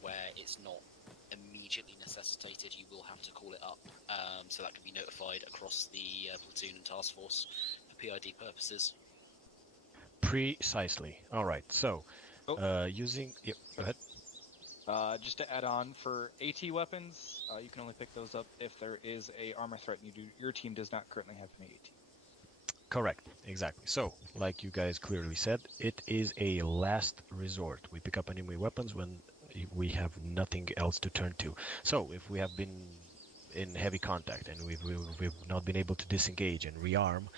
where it's not immediately necessitated, you will have to call it up. So that can be notified across the platoon and task force for PID purposes. Precisely. All right. So, using... Yep, go ahead. Just to add on, for AT weapons, you can only pick those up if there is a armor threat and your team does not currently have any AT. Correct. Exactly. So, like you guys clearly said, it is a last resort. We pick up enemy weapons when we have nothing else to turn to. So, if we have been in heavy contact and we've not been able to disengage and rearm,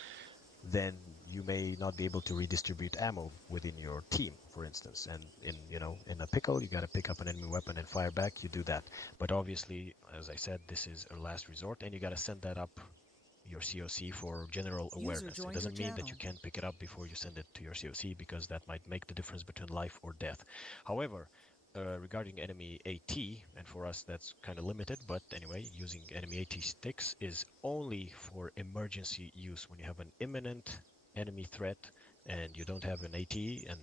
then you may not be able to redistribute ammo within your team, for instance. And in a pickle, you got to pick up an enemy weapon and fire back. You do that. But obviously, as I said, this is a last resort, and you got to send that up your COC for general awareness. It doesn't mean that you can't pick it up before you send it to your COC, because that might make the difference between life or death. However, regarding enemy AT, and for us that's kind of limited, but anyway, using enemy AT sticks is only for emergency use. When you have an imminent enemy threat and you don't have an AT and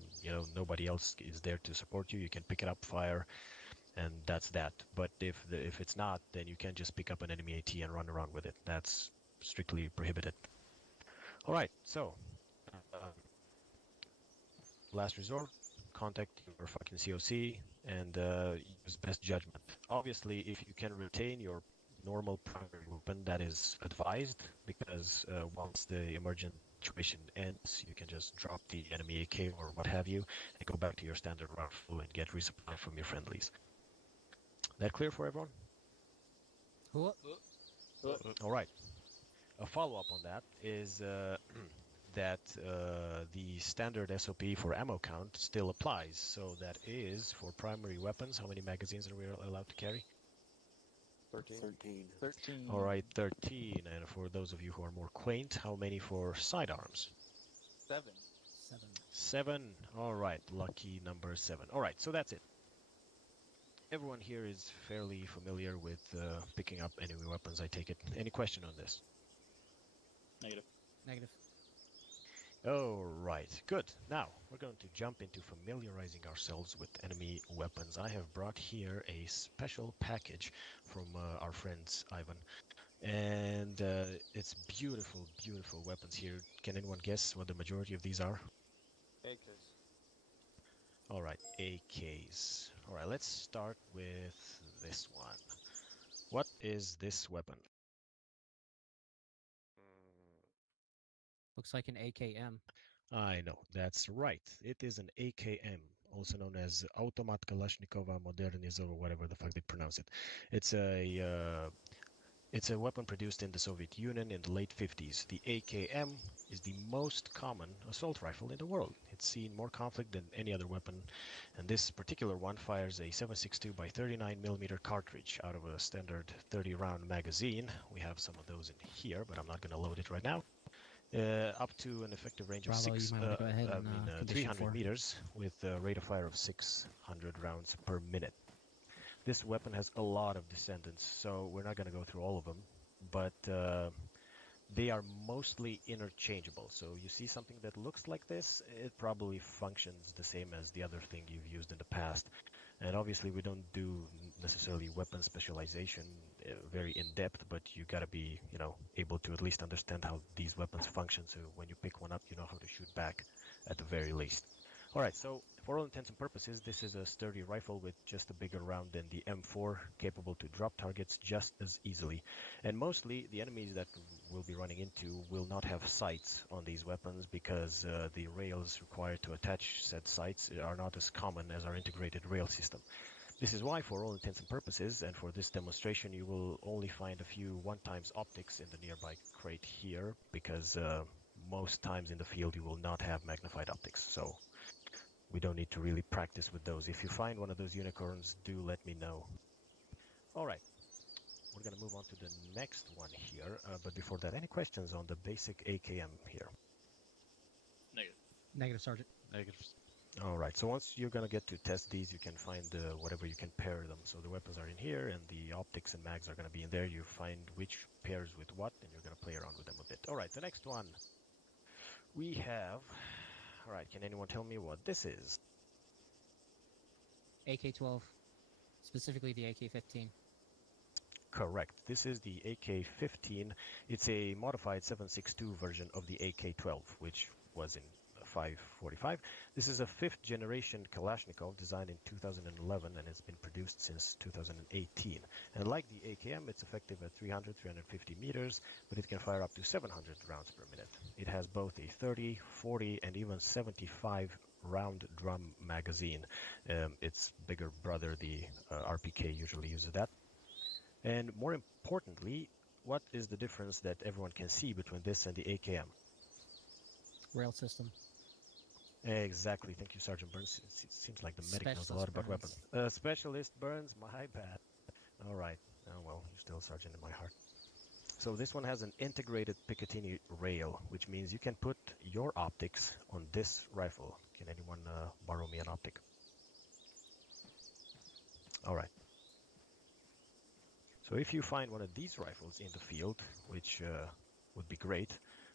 nobody else is there to support you, you can pick it up, fire, and that's that. But if it's not, then you can't just pick up an enemy AT and run around with it. That's strictly prohibited. All right, so last resort, contact your fucking COC and use best judgment. Obviously, if you can retain your normal primary weapon, that is advised, because once the emergent situation ends, you can just drop the enemy AK or what have you and go back to your standard rifle and get resupply from your friendlies. That clear for everyone? All right. A follow-up on that is that the standard SOP for ammo count still applies. So that is, for primary weapons, how many magazines are we allowed to carry? 13. All right, 13. And for those of you who are more quaint, how many for sidearms? 7. 7. All right, lucky number 7. All right, so that's it. Everyone here is fairly familiar with picking up enemy weapons, I take it. Any question on this? Negative. All right, good. Now, we're going to jump into familiarizing ourselves with enemy weapons. I have brought here a special package from our friends, Ivan. And it's beautiful, beautiful weapons here. Can anyone guess what the majority of these are? AKs. All right, AKs. All right, let's start with this one. What is this weapon? Looks like an AKM. I know, that's right. It is an AKM, also known as Automat Kalashnikova Modernizov, or whatever the fuck they pronounce it. It's a weapon produced in the Soviet Union in the late 50s. The AKM is the most common assault rifle in the world. It's seen more conflict than any other weapon, and this particular one fires a 7.62 by 39mm cartridge out of a standard 30-round magazine. We have some of those in here, but I'm not going to load it right now. Up to an effective range of Bravo, you might want to go ahead and 300 meters with a rate of fire of 600 rounds per minute. This weapon has a lot of descendants, so we're not going to go through all of them, but they are mostly interchangeable. So you see something that looks like this, it probably functions the same as the other thing you've used in the past. And obviously we don't do necessarily weapon specialization very in depth, but you got to be, able to at least understand how these weapons function, so when you pick one up, you know how to shoot back at the very least. All right, so for all intents and purposes, this is a sturdy rifle with just a bigger round than the M4, capable to drop targets just as easily. And mostly, the enemies that we'll be running into will not have sights on these weapons, because the rails required to attach said sights are not as common as our integrated rail system. This is why, for all intents and purposes, and for this demonstration, you will only find a few 1x optics in the nearby crate here, because most times in the field you will not have magnified optics. So we don't need to really practice with those. If you find one of those unicorns, do let me know. All right, we're going to move on to the next one here. But before that, any questions on the basic AKM here? Negative, Sergeant. Negative. All right, so once you're going to get to test these, you can find whatever you can pair them. So the weapons are in here, and the optics and mags are going to be in there. You find which pairs with what, and you're going to play around with them a bit. All right, the next one we have... All right, can anyone tell me what this is? AK-12. Specifically the AK-15. Correct. This is the AK-15. It's a modified 7.62 version of the AK-12, which was in 5.45. This is a fifth generation Kalashnikov designed in 2011 and it's been produced since 2018. And like the AKM, it's effective at 300, 350 meters, but it can fire up to 700 rounds per minute. It has both a 30, 40, and even 75 round drum magazine. Its bigger brother, the RPK, usually uses that. And more importantly, what is the difference that everyone can see between this and the AKM? Rail system. Exactly. Thank you, Sergeant Burns. It seems like the medic knows a lot about weapons. Specialist Burns, my bad. All right. Oh, well, you're still Sergeant in my heart. So this one has an integrated Picatinny rail, which means you can put your optics on this rifle. Can anyone borrow me an optic? All right. So if you find one of these rifles in the field, which would be great,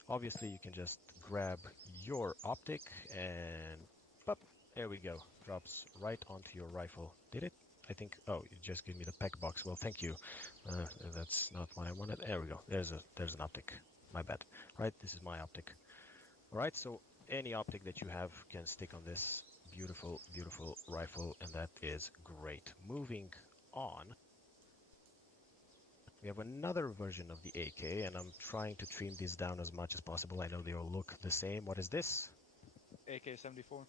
obviously you can just grab your optic and pop, there we go. Drops right onto your rifle. Did it? I think, oh, you just gave me the pack box. Well, thank you. That's not what I wanted. There we go. There's an optic. My bad. Right, this is my optic. All right, so any optic that you have can stick on this beautiful, beautiful rifle, and that is great. Moving on. We have another version of the AK, and I'm trying to trim these down as much as possible. I know they all look the same. What is this? AK-74.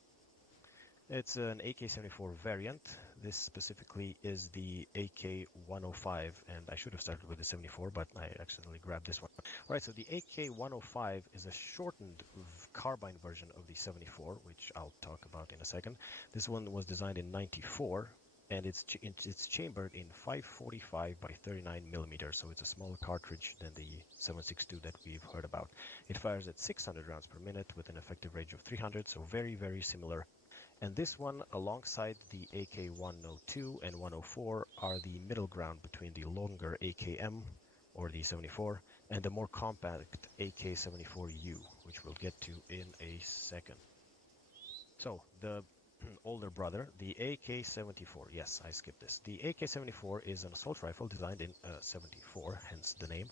It's an AK-74 variant. This specifically is the AK-105, and I should have started with the 74, but I accidentally grabbed this one. All right, so the AK-105 is a shortened carbine version of the 74, which I'll talk about in a second. This one was designed in '94. And it's chambered in 545 by 39 millimeters, so it's a smaller cartridge than the 7.62 that we've heard about. It fires at 600 rounds per minute with an effective range of 300, so very, very similar. And this one, alongside the AK-102 and 104, are the middle ground between the longer AKM, or the 74, and the more compact AK-74U, which we'll get to in a second. So, the older brother, the AK-74. Yes, I skipped this. The AK-74 is an assault rifle designed in 74, hence the name,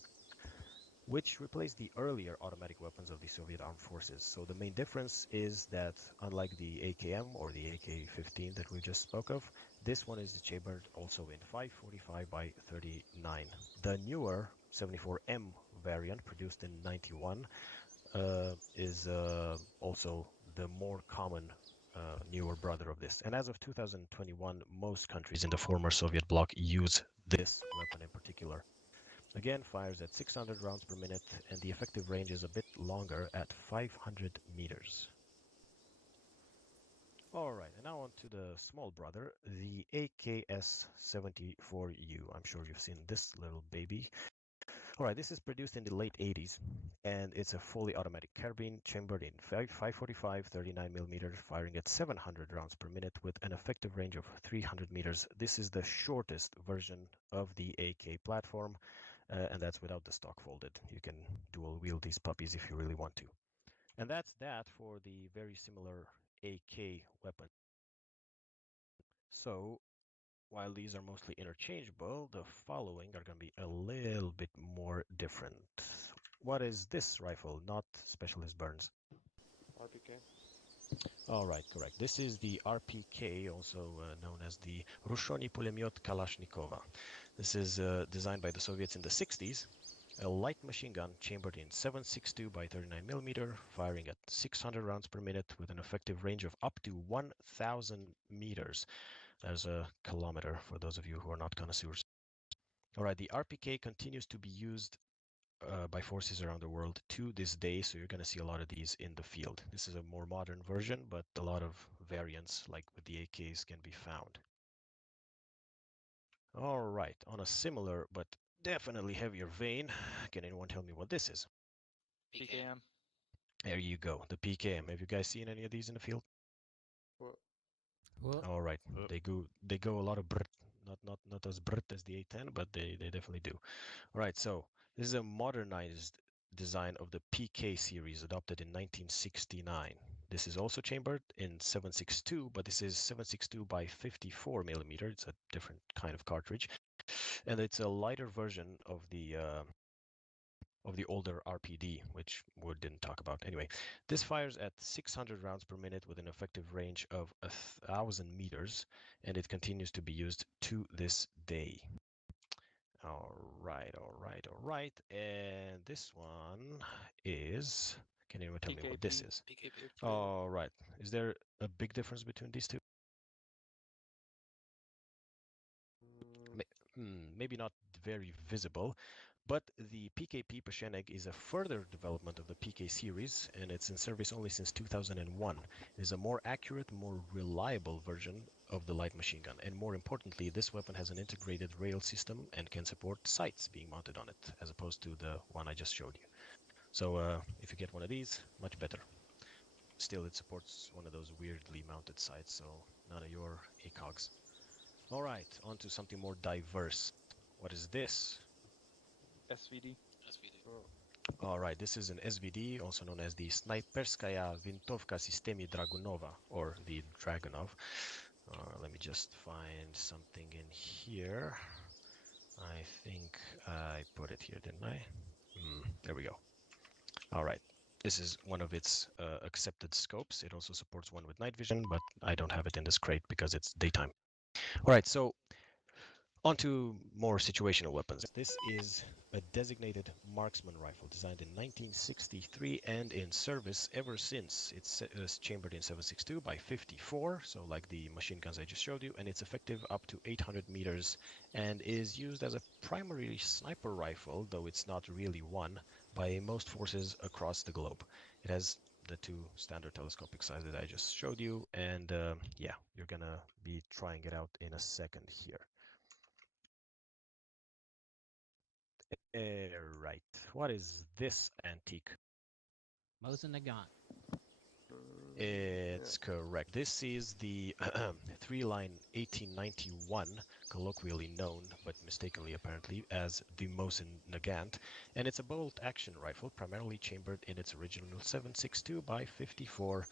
which replaced the earlier automatic weapons of the Soviet armed forces. So the main difference is that, unlike the AKM or the AK-15 that we just spoke of, this one is chambered also in 545 by 39. The newer 74M variant, produced in '91, is also the more common newer brother of this. And as of 2021, most countries in the former Soviet bloc use this weapon in particular. Again, fires at 600 rounds per minute, and the effective range is a bit longer at 500 meters. All right, and now on to the small brother, the AKS-74U. I'm sure you've seen this little baby. All right, this is produced in the late 80s, and it's a fully automatic carbine chambered in 545 39 millimeters, firing at 700 rounds per minute with an effective range of 300 meters. This is the shortest version of the AK platform, and that's without the stock folded. You can dual wield these puppies if you really want to. And that's that for the very similar AK weapon. So, while these are mostly interchangeable, the following are going to be a little bit more different. What is this rifle, not Specialist Burns? RPK. All right, correct. This is the RPK, also known as the Rushony Pulemyot Kalashnikova. This is designed by the Soviets in the 60s. A light machine gun chambered in 7.62 by 39 millimeter, firing at 600 rounds per minute with an effective range of up to 1,000 meters. There's a kilometer for those of you who are not connoisseurs. All right, the RPK continues to be used by forces around the world to this day, so you're going to see a lot of these in the field. This is a more modern version, but a lot of variants, like with the AKs, can be found. All right, on a similar but definitely heavier vein, can anyone tell me what this is? PKM. There you go, the PKM. Have you guys seen any of these in the field? Well, All right, they go a lot of brrt, not as brrt as the A10, but they definitely do. All right, so this is a modernized design of the PK series adopted in 1969. This is also chambered in 7.62, but this is 7.62 by 54 millimeter. It's a different kind of cartridge, and it's a lighter version of the older RPD, which we didn't talk about. Anyway, this fires at 600 rounds per minute with an effective range of 1,000 meters, and it continues to be used to this day. All right. And this one is, can anyone tell me what this PKP. is? PKP. All right. Is there a big difference between these two? Maybe not very visible, but the PKP Peshenek is a further development of the PK series, and it's in service only since 2001. It is a more accurate, more reliable version of the light machine gun, and more importantly, this weapon has an integrated rail system and can support sights being mounted on it, as opposed to the one I just showed you. So if you get one of these, much better. Still, it supports one of those weirdly mounted sights, so none of your ACOGs. All right, on to something more diverse. What is this? SVD. SVD. All right, this is an SVD, also known as the Snajperskaya Vintovka Systemi Dragunova, or the Dragunov. Let me just find something in here. I think I put it here, didn't I? There we go. All right. This is one of its accepted scopes. It also supports one with night vision, but I don't have it in this crate because it's daytime. All right, so on to more situational weapons. This is a designated marksman rifle designed in 1963 and in service ever since. It's chambered in 7.62 by 54, so like the machine guns I just showed you, and it's effective up to 800 meters and is used as a primary sniper rifle, though it's not really one, by most forces across the globe. It has the two standard telescopic sizes that I just showed you, and yeah, you're gonna be trying it out in a second here. Right. What is this antique? Mosin Nagant. It's correct. This is the three-line 1891, colloquially known, but mistakenly apparently, as the Mosin Nagant, and it's a bolt-action rifle primarily chambered in its original 7.62 by 54,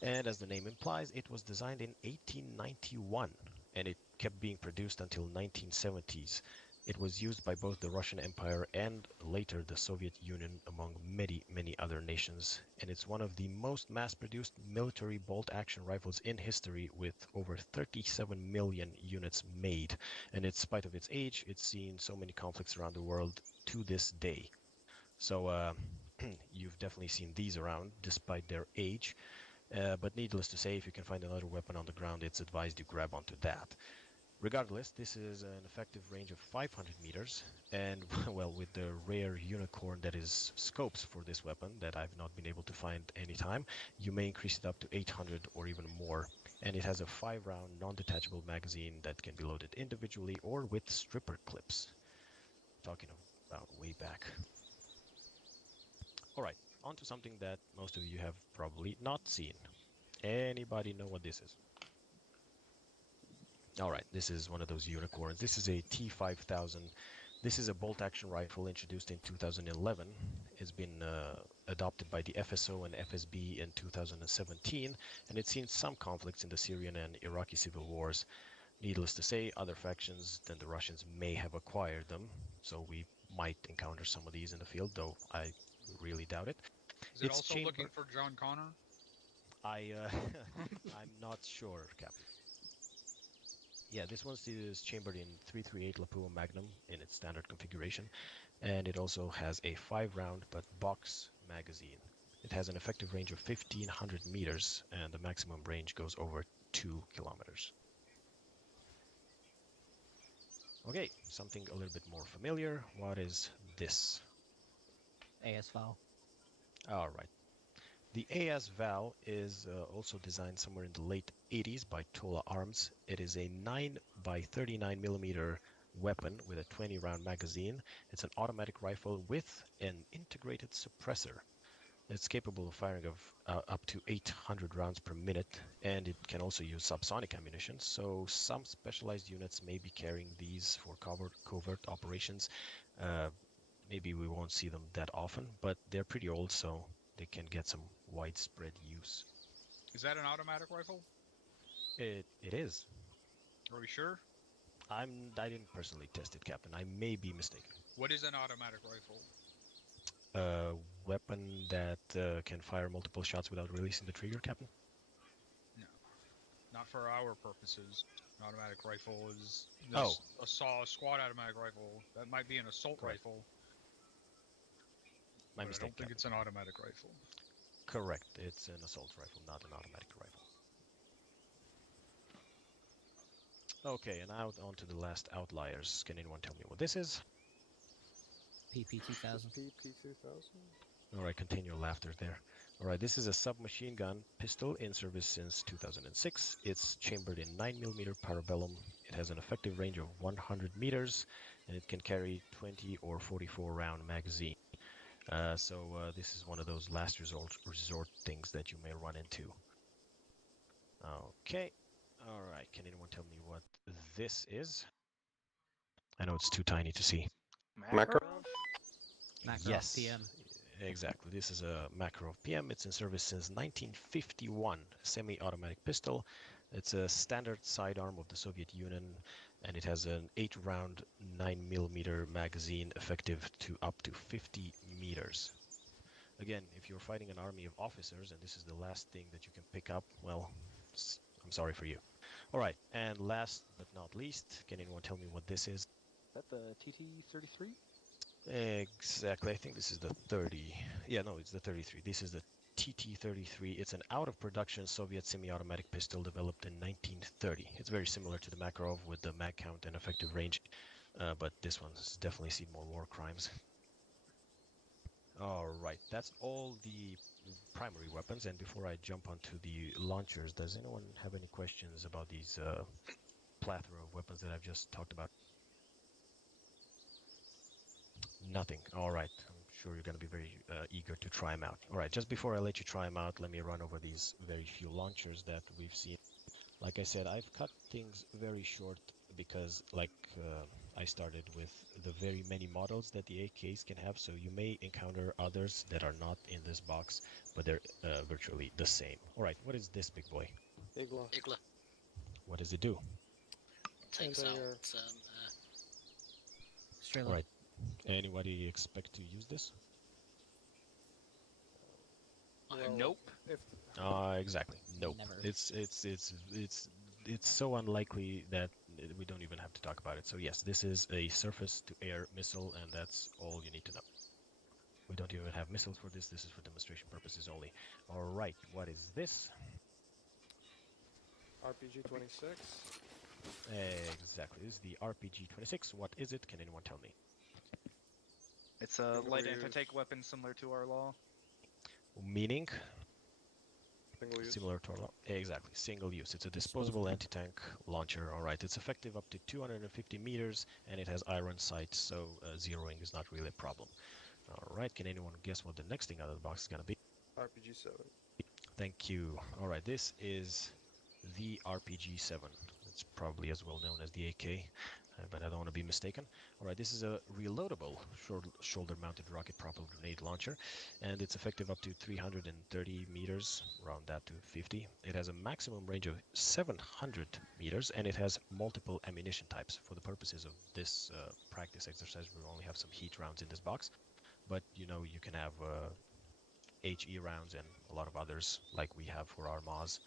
and as the name implies, it was designed in 1891, and it kept being produced until 1970s. It was used by both the Russian Empire and later the Soviet Union, among many, many other nations, and it's one of the most mass-produced military bolt-action rifles in history, with over 37 million units made. And in spite of its age, it's seen so many conflicts around the world to this day. So you've definitely seen these around, despite their age. But needless to say, if you can find another weapon on the ground, it's advised you grab onto that. Regardless, this is an effective range of 500 meters, and well, with the rare unicorn that is scopes for this weapon that I've not been able to find any time, you may increase it up to 800 or even more. And it has a 5-round non-detachable magazine that can be loaded individually or with stripper clips. Talking about way back. All right, on to something that most of you have probably not seen. Anybody know what this is? All right, this is one of those unicorns. This is a T5000. This is a bolt-action rifle introduced in 2011. It's been adopted by the FSO and FSB in 2017, and it's seen some conflicts in the Syrian and Iraqi civil wars. Needless to say, other factions than the Russians may have acquired them, so we might encounter some of these in the field, though I really doubt it. Is it It's also looking for John Connor? I'm not sure, Captain. Yeah, this one is chambered in 338 Lapua Magnum in its standard configuration, and it also has a 5-round but box magazine. It has an effective range of 1,500 meters, and the maximum range goes over 2 kilometers. Okay, something a little bit more familiar. What is this? AS file. All right. The AS Val is also designed somewhere in the late 80s by Tola Arms. It is a 9 by 39 millimeter weapon with a 20-round magazine. It's an automatic rifle with an integrated suppressor. It's capable of firing of up to 800 rounds per minute, and it can also use subsonic ammunition, so some specialized units may be carrying these for covert operations. maybe we won't see them that often, but they're pretty old, so they can get some widespread use. Is that an automatic rifle? It is. Are we sure? I didn't personally test it, Captain. I may be mistaken. What is an automatic rifle? A weapon that can fire multiple shots without releasing the trigger, Captain? No, not for our purposes. An automatic rifle is Oh. a squad automatic rifle. That might be an assault Correct. rifle. My but mistake, I don't think Captain. it's an automatic rifle. Correct. It's an assault rifle, not an automatic rifle. Okay, and out onto the last outliers. Can anyone tell me what this is? PP 2000. PP2000? Alright, continue your laughter there. Alright, this is a submachine gun pistol in service since 2006. It's chambered in 9mm parabellum. It has an effective range of 100 meters, and it can carry 20 or 44 round magazine. So this is one of those last resort things that you may run into. Okay. Alright, can anyone tell me what this is? I know it's too tiny to see. Makarov? Makarov Yes, PM. exactly. This is a Makarov PM. It's in service since 1951. Semi-automatic pistol. It's a standard sidearm of the Soviet Union, and it has an 8-round 9mm magazine, effective to up to 50 meters. Again, if you're fighting an army of officers and this is the last thing that you can pick up, well, I'm sorry for you. All right, and last but not least, can anyone tell me what this is? Is that the TT-33? Exactly, I think this is the 30. Yeah, no, it's the 33. This is the TT-33. It's an out-of-production Soviet semi-automatic pistol developed in 1930. It's very similar to the Makarov with the mag count and effective range, but this one's definitely seen more war crimes. All right, that's all the primary weapons. And before I jump onto the launchers, does anyone have any questions about these plethora of weapons that I've just talked about? Nothing. All right. I'm sure you're going to be very eager to try them out. All right. Just before I let you try them out, let me run over these very few launchers that we've seen. Like I said, I've cut things very short because, I started with the very many models that the AKs can have. So you may encounter others that are not in this box, but they're virtually the same. All right. What is this big boy? Igla. Igla What does it do? takes And out. they Straight All right. Anybody expect to use this? Well, Nope. If Exactly. Nope. Never. It's so unlikely that we don't even have to talk about it. So yes, this is a surface-to-air missile, and that's all you need to know. We don't even have missiles for this. This is for demonstration purposes only. All right. What is this? RPG-26, Exactly. This is the RPG-26. What is it? Can anyone tell me? It's a light Single use. anti-tank weapon similar to our law. Meaning? single use. Similar to our law. Exactly. Single use. It's a disposable anti-tank launcher. All right. It's effective up to 250 meters, and it has iron sights, so zeroing is not really a problem. All right. Can anyone guess what the next thing out of the box is going to be? RPG-7. Thank you. All right. This is the RPG-7. It's probably as well known as the AK, but I don't want to be mistaken. All right. This is a reloadable shoulder-mounted rocket-propelled grenade launcher, and it's effective up to 330 meters, round that to 50. It has a maximum range of 700 meters, and it has multiple ammunition types. For the purposes of this practice exercise, we only have some heat rounds in this box, but you know you can have HE rounds and a lot of others like we have for our MAs.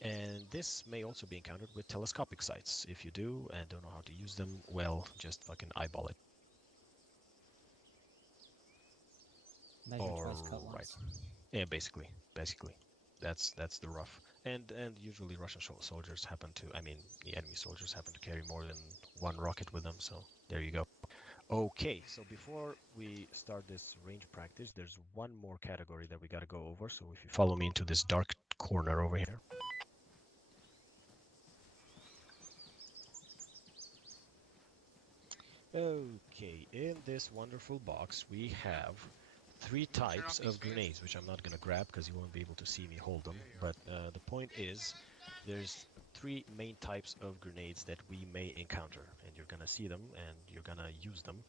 And this may also be encountered with telescopic sights. If you do and don't know how to use them, well, just fucking eyeball it. Measure twice, cut Alright. once. Yeah, basically. That's the rough. And usually Russian soldiers happen to, the enemy soldiers happen to carry more than one rocket with them, so there you go. Okay, so before we start this range practice, there's one more category that we gotta go over, so if you follow me into this dark corner over here. Okay, in this wonderful box we have three turn off types these of fans? grenades, which I'm not gonna grab because you won't be able to see me hold them, but the point is there's three main types of grenades that we may encounter, and you're gonna see them and you're gonna use them.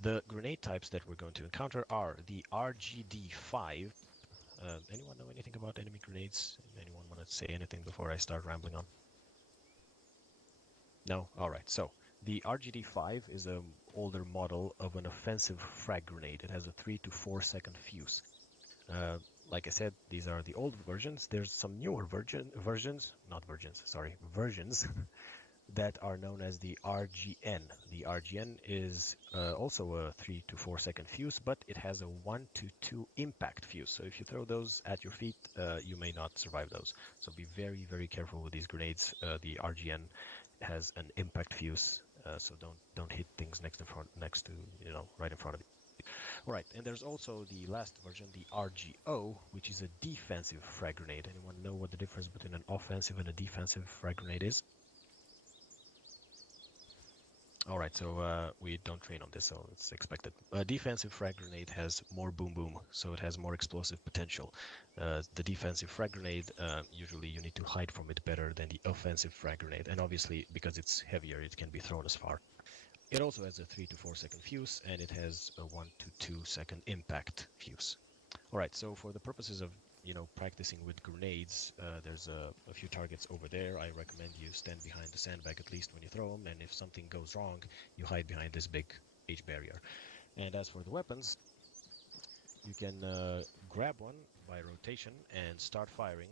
The grenade types that we're going to encounter are the RGD-5. Anyone know anything about enemy grenades? Anyone want to say anything before I start rambling on? No? Alright, so the RGD-5 is an older model of an offensive frag grenade. It has a 3 to 4 second fuse. Like I said, these are the old versions. There's some newer versions that are known as the RGN. The RGN is also a 3 to 4 second fuse, but it has a 1 to 2 impact fuse. So if you throw those at your feet, you may not survive those. So be very, very careful with these grenades. The RGN has an impact fuse, so don't hit things right in front of you. All right, and there's also the last version, the RGO, which is a defensive frag grenade. Anyone know what the difference between an offensive and a defensive frag grenade is? All right, so we don't train on this, so it's expected. A defensive frag grenade has more boom boom, so it has more explosive potential. The defensive frag grenade, usually you need to hide from it better than the offensive frag grenade, and obviously because it's heavier, it can be thrown as far. It also has a 3 to 4 second fuse, and it has a 1 to 2 second impact fuse. All right, so for the purposes of practicing with grenades, there's a few targets over there. I recommend you stand behind the sandbag at least when you throw them, and if something goes wrong, you hide behind this big H barrier. And as for the weapons, you can grab one by rotation and start firing.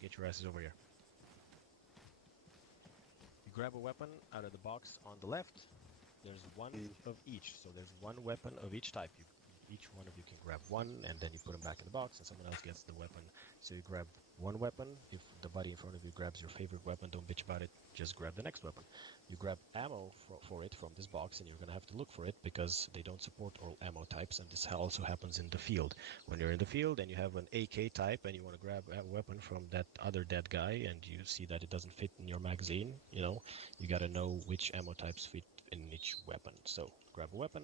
Get your asses over here. You grab a weapon out of the box on the left. There's one of each, so there's one weapon of each type. Each one of you can grab one, and then you put them back in the box, and someone else gets the weapon. So you grab one weapon. If the buddy in front of you grabs your favorite weapon, don't bitch about it. Just grab the next weapon. You grab ammo for it from this box, and you're going to have to look for it because they don't support all ammo types, and this also happens in the field. When you're in the field and you have an AK type and you want to grab a weapon from that other dead guy, and you see that it doesn't fit in your magazine, you got to know which ammo types fit in each weapon. So grab a weapon,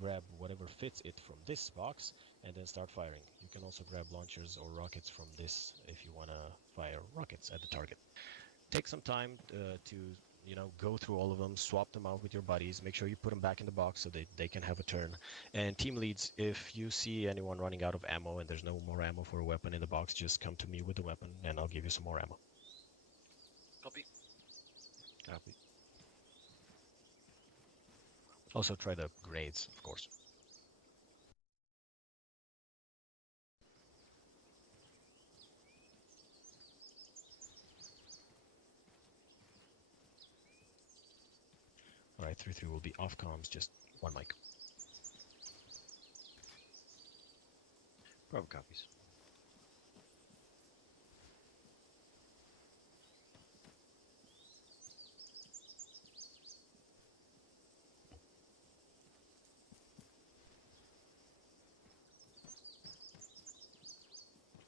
grab whatever fits it from this box, and then start firing. You can also grab launchers or rockets from this if you want to fire rockets at the target. Take some time to go through all of them, swap them out with your buddies, make sure you put them back in the box so they can have a turn. And team leads, if you see anyone running out of ammo and there's no more ammo for a weapon in the box, just come to me with the weapon and I'll give you some more ammo. Copy. Copy. Also try the grenades, of course. Alright, 3-3 will be off comms, just one mic. Bravo copies.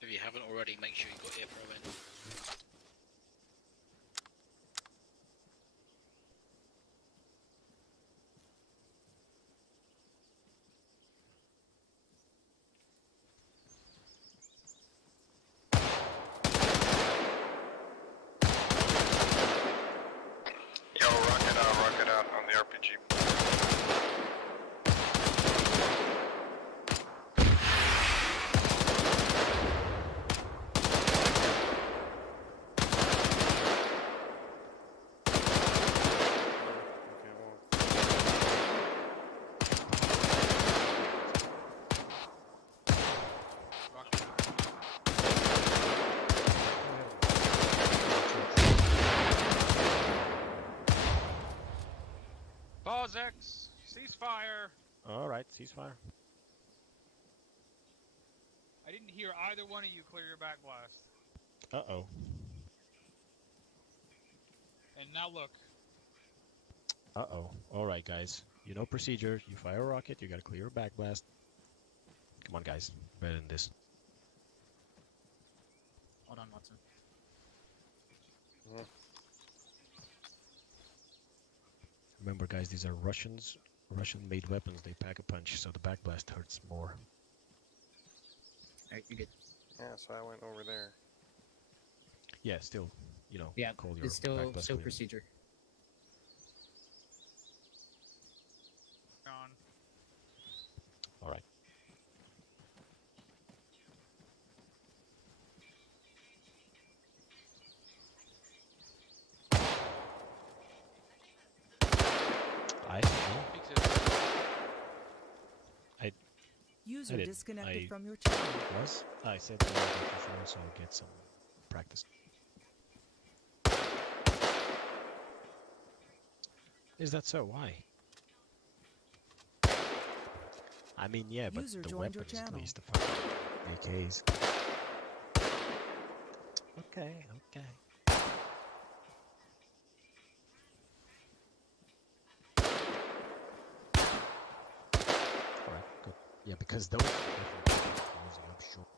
If you haven't already, make sure you've got ear pro in. Yo, rocket out on the RPG. Pause X, ceasefire. Alright, ceasefire. I didn't hear either one of you clear your back blast. Uh-oh. And now look. Uh-oh. Alright, guys. You know procedure. You fire a rocket, you gotta clear your back blast. Come on, guys. Better than this. Hold on, Watson. Remember, guys, these are Russian-made weapons. They pack a punch, so the back blast hurts more. Alright, you're good. Yeah, so I went over there. Yeah, still, Yeah, call your it's still backblast clear. procedure. On. All right. User did. disconnected I- from your channel. I said that I should also get some practice. Is that so? Why? I mean, yeah, but User the joined your weapons at channel. least, the fucking AKs. Okay. Alright, good. Yeah, because those are definitely using up short.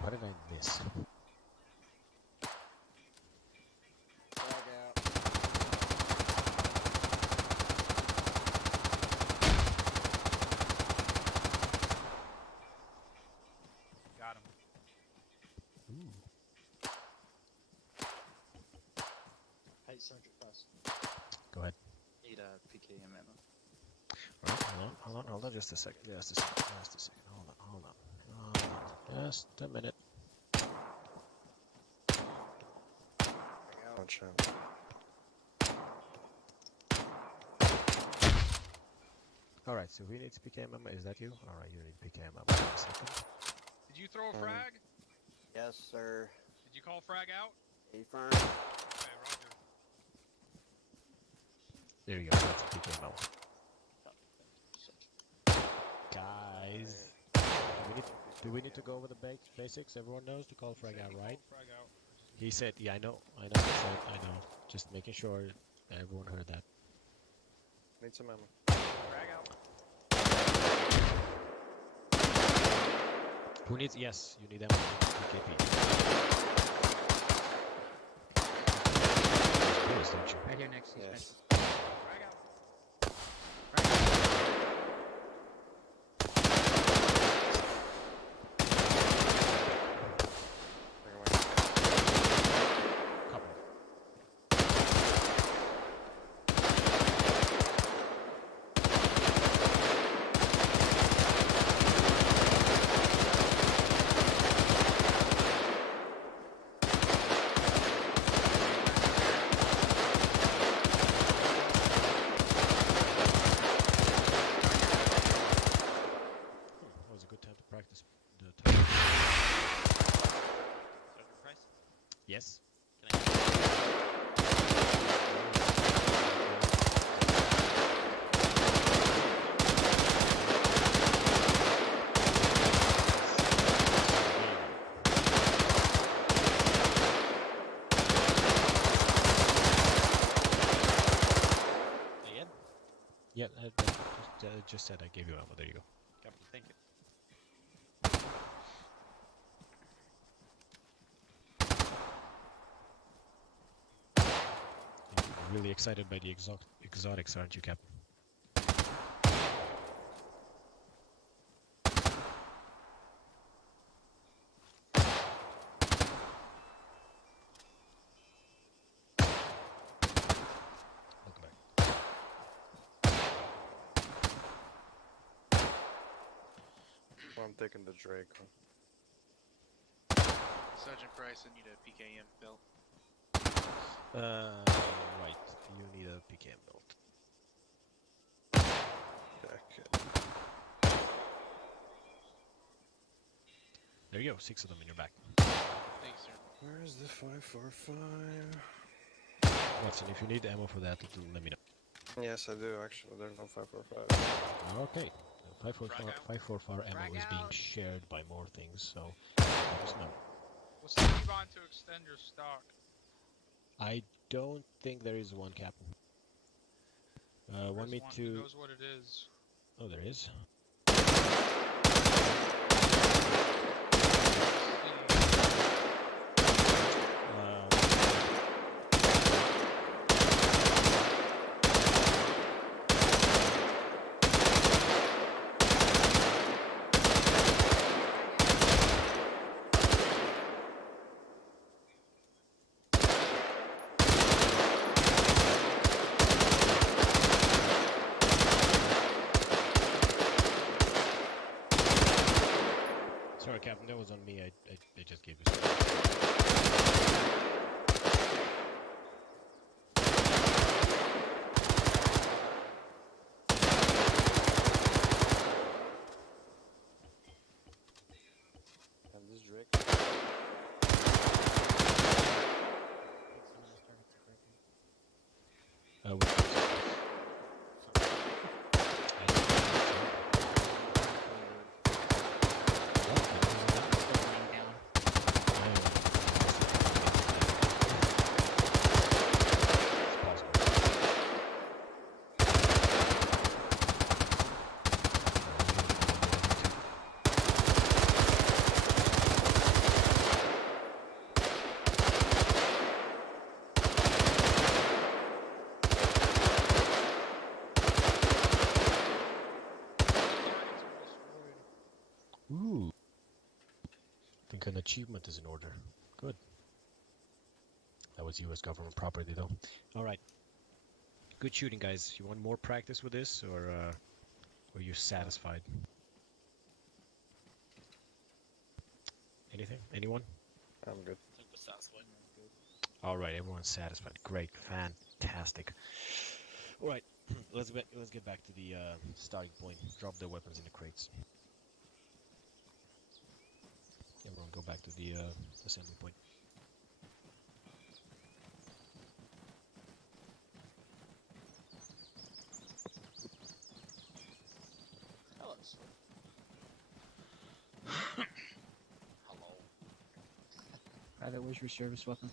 What did I miss? Flag out. Got him. Ooh. Hey, Sergeant Price. Go ahead. Need a PKM ammo. Alright, hold on, just a second, hold on. Just a minute. Flag out. Watch out. Alright, so who needs PKM ammo? Is that you? Alright, you need PKM ammo. Wait a second. Did you throw a frag? Yes, sir. Did you call frag out? Affirm. Okay, roger. There you go, that's PKM ammo. Guys, do we need to go over the basics? Everyone knows to call frag Said out, he right? called frag out. He said, yeah, I know, I know. Just making sure everyone heard that. Need some ammo. Frag out. Who needs, yes, you need ammo, PKP. Yes, don't you? Right here next to you, Yes. Spencer. Frag out. Bring away. Couple. That was a good time to practice the time. Sergeant Price, Yes? can I again? Yeah, just said I gave you ammo. There you go. Copy, thank you. You're really excited by the exotics, aren't you, Captain? Look back. Well, I'm taking the Drake. Huh? Sergeant Price, I need a PKM belt. Right. You need a PKM belt. Okay. There you go. 6 of them in your back. Thanks, sir. Where's the 545? Watson, if you need ammo for that, let me know. Yes, I do actually. There's no 545. Okay. 545 ammo Frag is being out. shared by more things, so let us know. What's the leave on to extend your stock? I don't think there is one, Captain. Want There's me one. to... Who knows what it is? Oh, there is? an achievement is in order. Good. That was U.S. government property, though. All right. Good shooting, guys. You want more practice with this, or are you satisfied? Anything? Anyone? I'm good. I think we're satisfied. All right, everyone's satisfied. Great, fantastic. All right, let's get back to the starting point. Drop the weapons in the crates. Everyone, go back to the assembly point. Hello, sir. Hello. Private, where's your service weapon?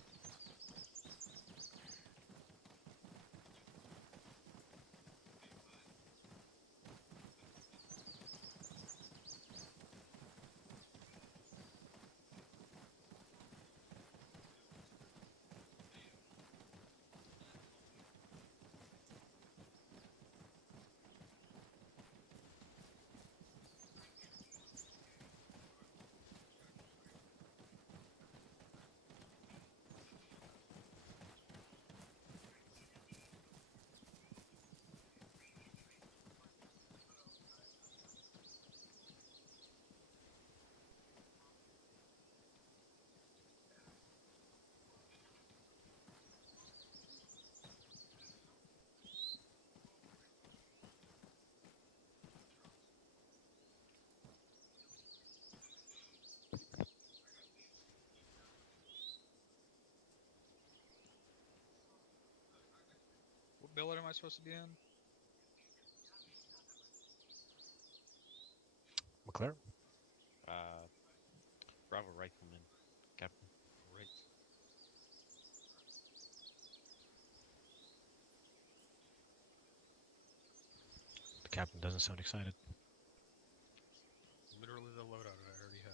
What billet am I supposed to be in? McLaren? Bravo Rifleman, Captain. Great. The captain doesn't sound excited. Literally the loadout I already had.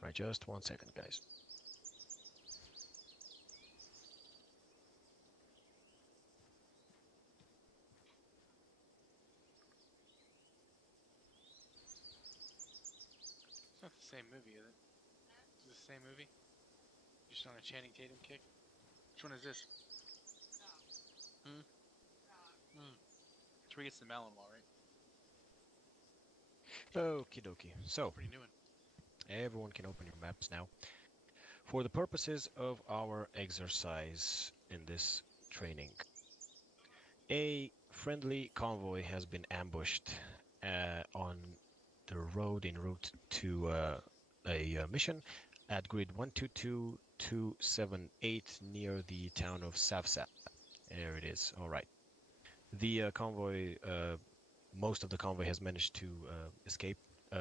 Right, just 1 second, guys. It's not the same movie, is it? Is it the same movie? Just on a Channing Tatum kick? Which one is this? It's where he gets the Malinois, right? Okie dokie. So, Pretty new one. everyone can open your maps now. For the purposes of our exercise in this training, a friendly convoy has been ambushed on the road en route to a mission at grid 122278 near the town of Savsat. There it is. All right. The convoy, most of the convoy has managed to escape.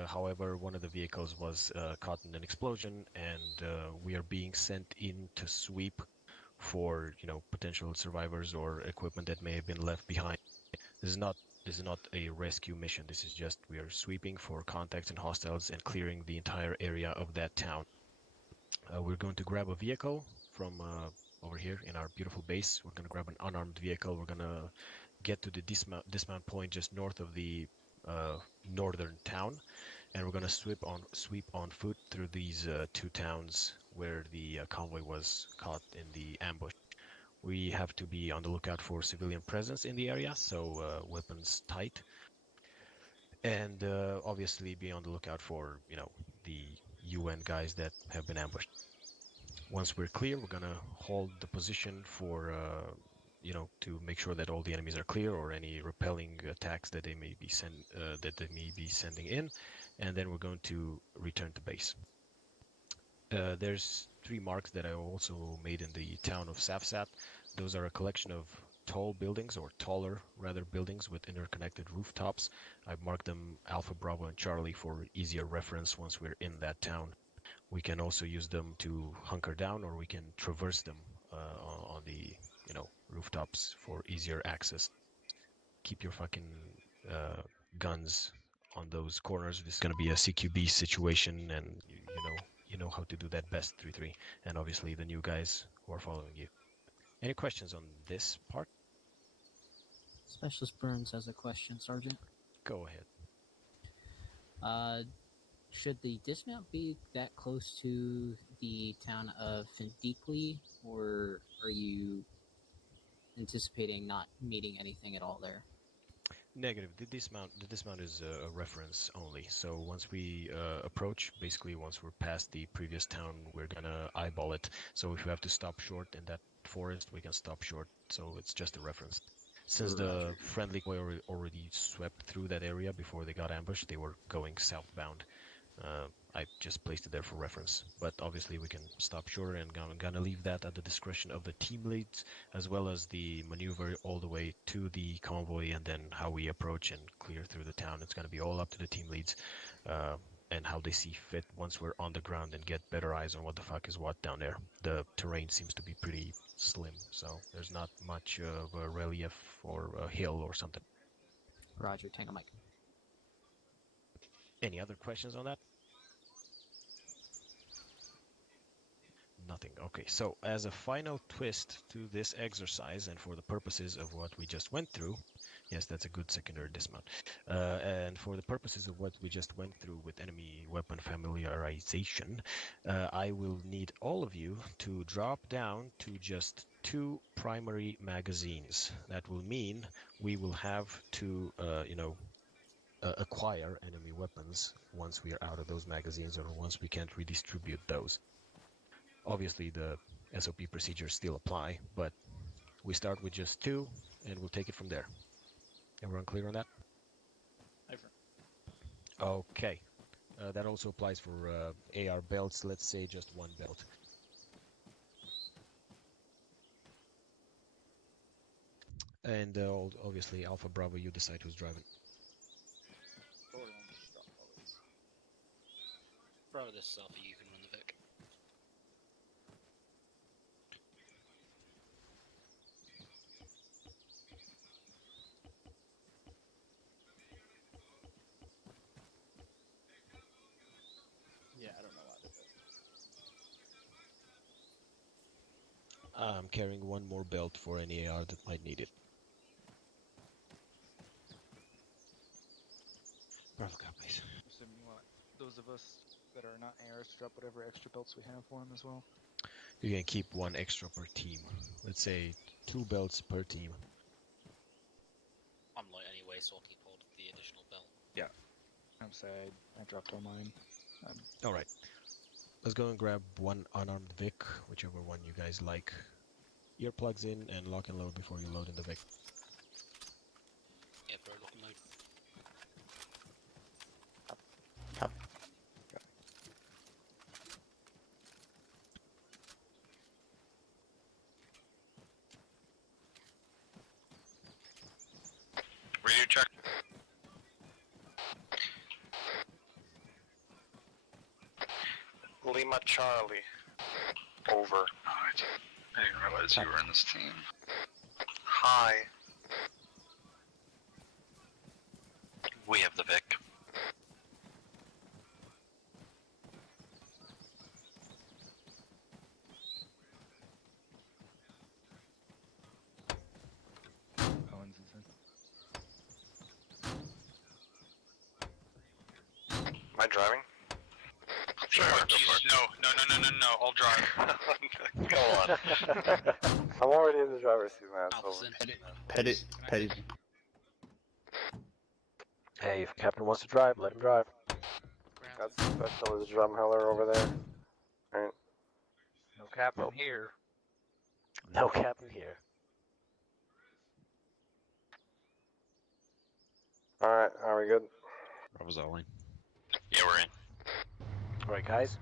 However, one of the vehicles was caught in an explosion, and we are being sent in to sweep for potential survivors or equipment that may have been left behind. This is not a rescue mission. This is just we are sweeping for contacts and hostiles and clearing the entire area of that town. We're going to grab a vehicle from over here in our beautiful base. We're going to grab an unarmed vehicle. We're going to get to the dismount point just north of the northern town, and we're going to sweep on foot through these two towns where the convoy was caught in the ambush. We have to be on the lookout for civilian presence in the area, so weapons tight, and obviously be on the lookout for the UN guys that have been ambushed. Once we're clear, we're gonna hold the position for to make sure that all the enemies are clear or any repelling attacks that they may be sending in, and then we're going to return to base. There's 3 marks that I also made in the town of Savsat. Those are a collection of tall buildings, or taller rather buildings with interconnected rooftops. I've marked them Alpha, Bravo, and Charlie for easier reference once we're in that town. We can also use them to hunker down, or we can traverse them on the rooftops for easier access. Keep your fucking guns on those corners. This is going to be a CQB situation, and you know how to do that best, 3-3, and obviously the new guys who are following you. Any questions on this part? Specialist Burns has a question, Sergeant. Go ahead. Should the dismount be that close to the town of Findikli, or are you anticipating not meeting anything at all there? Negative. The dismount is a reference only. So once we approach, basically once we're past the previous town, we're gonna eyeball it. So if we have to stop short in that forest, we can stop short. So it's just a reference. Since the friendly convoy already swept through that area before they got ambushed, they were going southbound. I just placed it there for reference, but obviously we can stop short, and I'm gonna leave that at the discretion of the team leads, as well as the maneuver all the way to the convoy, and then how we approach and clear through the town. It's gonna be all up to the team leads, and how they see fit once we're on the ground and get better eyes on what the fuck is what down there. The terrain seems to be pretty slim, so there's not much of a relief or a hill or something. Roger, Tango Mike. Any other questions on that? Nothing. Okay, so as a final twist to this exercise, and for the purposes of what we just went through, yes, that's a good secondary dismount. And for the purposes of what we just went through with enemy weapon familiarization, I will need all of you to drop down to just 2 primary magazines. That will mean we will have to, acquire enemy weapons once we are out of those magazines, or once we can't redistribute those. Obviously, the SOP procedures still apply, but we start with just 2, and we'll take it from there. Everyone clear on that? Okay. That also applies for AR belts. Let's say just 1 belt. And obviously, Alpha Bravo, you decide who's driving. Bravo, this is Alpha, you can run the Vic. Yeah, I don't know why. I'm carrying 1 more belt for any AR that might need it. Bravo copies. Assuming you want those of us that are not ARs to drop whatever extra belts we have for them as well. You can keep 1 extra per team. Let's say 2 belts per team. I'm light anyway, so I'll keep hold of the additional belt. Yeah. I'm sad. I dropped all mine. Alright. Let's go and grab 1 unarmed Vic, whichever one you guys like. Earplugs in and lock and load before you load in the Vic. Yeah, bro, lock and load. Radio check. Lima Charlie. Over. Alright. I didn't realize you were in this team. Hi. We have the Vic. Owens is in. Am I driving? Sure, Jesus, no, I'll drive. Go on. I'm already in the driver's seat, man. It's over. Petty. Hey, if the captain wants to drive, let him drive. That's the specialist drumheller over there. Alright. No captain here. No captain here. Alright, are we good? Bravo's all in. Yeah, we're in. Alright guys,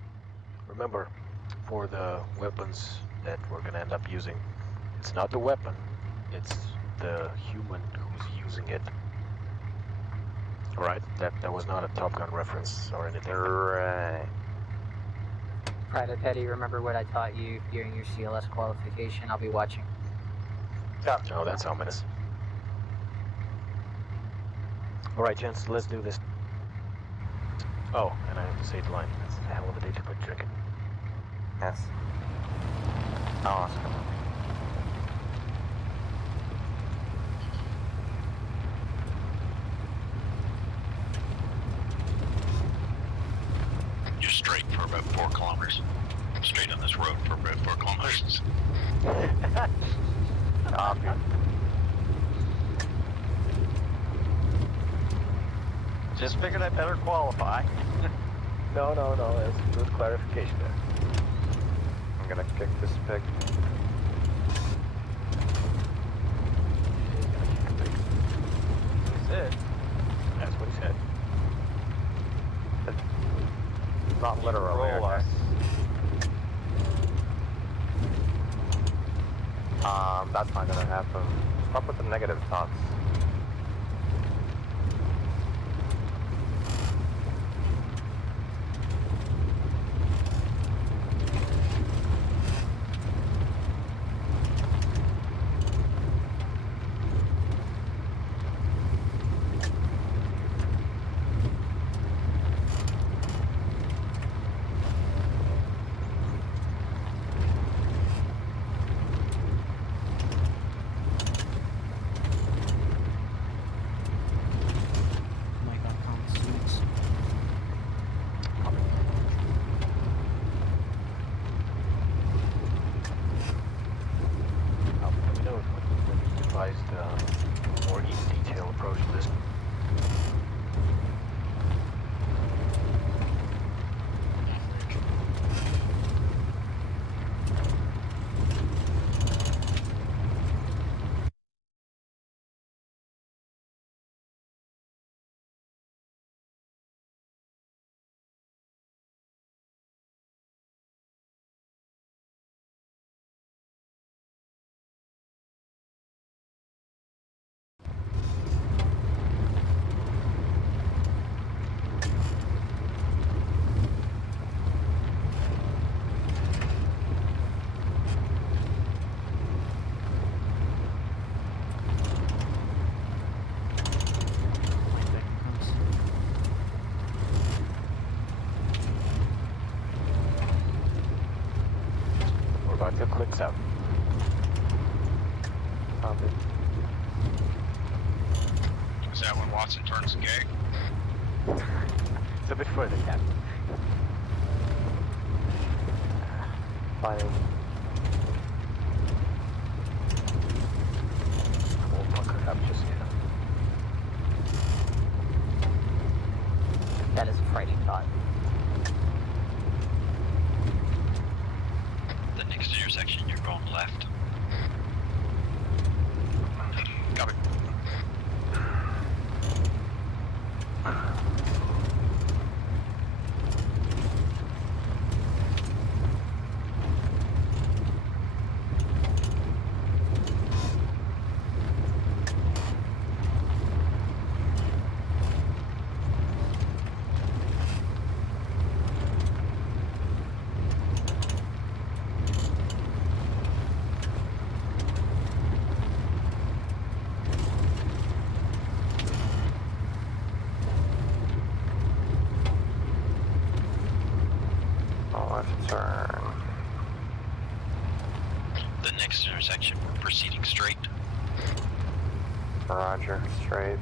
remember, for the weapons that we're gonna end up using, it's not the weapon, it's the human who's using it. Alright, that was not a Top Gun reference or anything. Right. Private Petty, remember what I taught you during your CLS qualification? I'll be watching. Yeah. Oh, that's ominous. Alright gents, let's do this. Oh, and I have to say the line. That's a hell of a day to quit drinking. Yes. Awesome. straight for about 4 kilometers. Straight on this road for about 4 kilometers. Copy. Just figured I better qualify. No, that's good clarification there. I'm gonna kick this pig. That's it. That's what he said. Not literally, Roll okay. us. That's not gonna happen. Stop with the negative thoughts. Mic on comm students. Let me know when you devised more in detail approach to this. Mic back on comms. We're about to click out. Copy. Is that when Watson turns gay? It's a bit further, Captain. Fine. Won't fuck up just yet. That is a frightening thought. The next intersection, you're going left. Copy. I'll have to turn. The next intersection, we're proceeding straight. Roger, straight.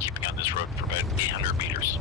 Keeping on this road for about 800 meters.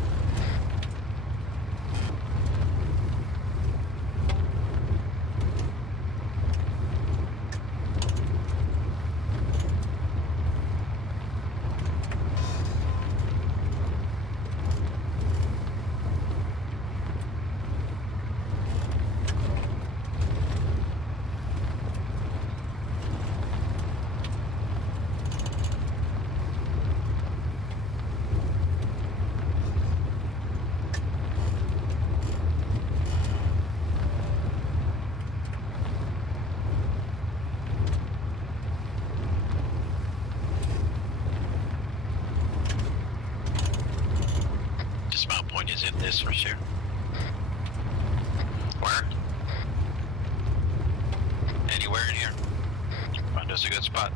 Dismount point is in this right here. Where? Anywhere in here. Find us a good spot.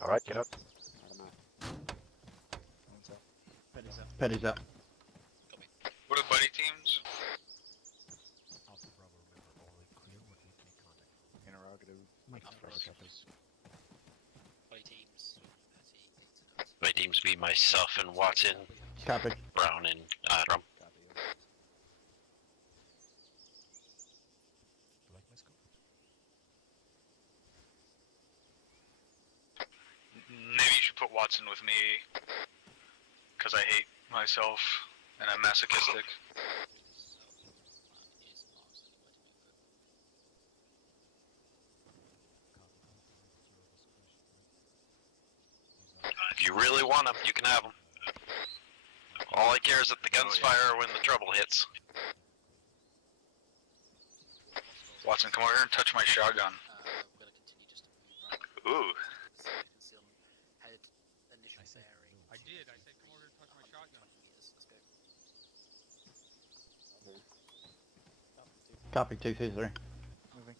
Alright, get up. One's up. Petty's up. seems to be myself and Watson, Copy. Brown, and Drum. Like my scope? Maybe you should put Watson with me, because I hate myself, and I'm masochistic. If you really want them, you can have them. All I care is that the guns fire when the trouble hits. Watson, come over here and touch my shotgun. We're going to continue just to move around. Ooh. Concealment. Head initial bearing. I did. I said come over here and touch my shotgun. Meters. Let's go. Copy 223. Moving.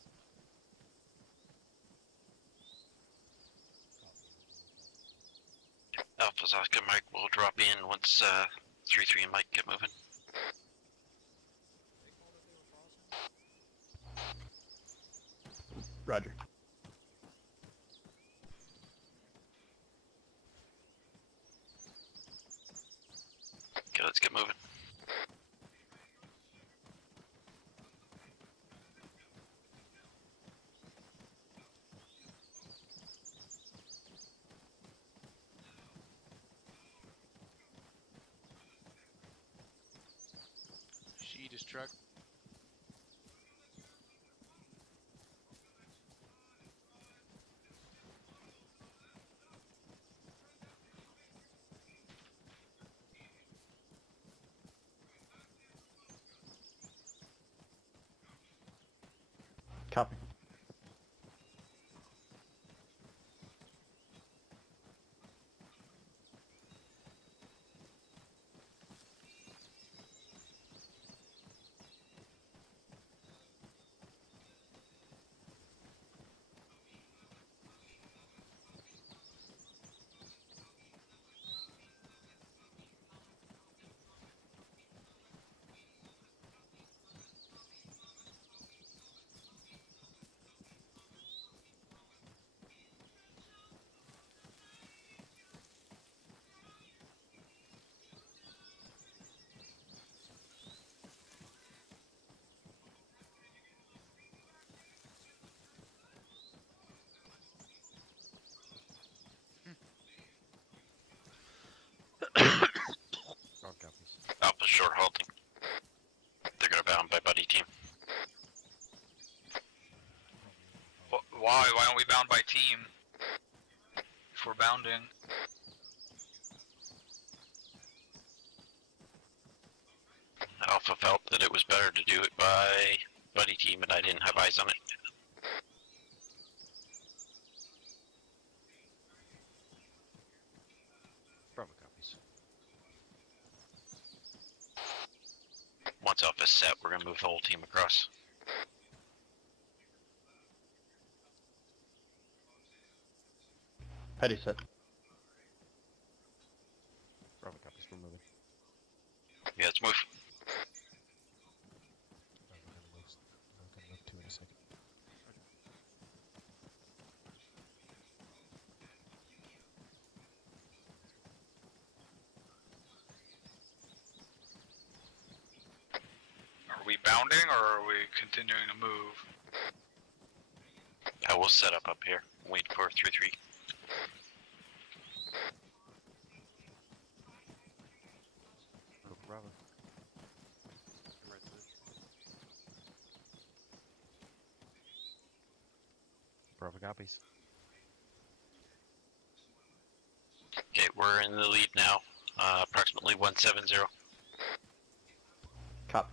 Alpha's Oscar Mike will drop in once 3-3 and Mike get moving. Roger. Okay, let's get moving. Sheet is truck. Copy. Alpha short halting. They're gonna bound by buddy team. Why? Why don't we bound by team? If we're bounding. Alpha felt that it was better to do it by buddy team, and I didn't have eyes on it. Bravo copies. Once Alpha's set, we're gonna move the whole team across. Petty set. Bravo copies, we're moving. Yeah, let's move. I'm gonna move 2 in a second. Are we bounding or are we continuing to move? I will set up here. Wait for 3-3. Bravo. Bravo copies. Okay, we're in the lead now. Approximately 170. Copy.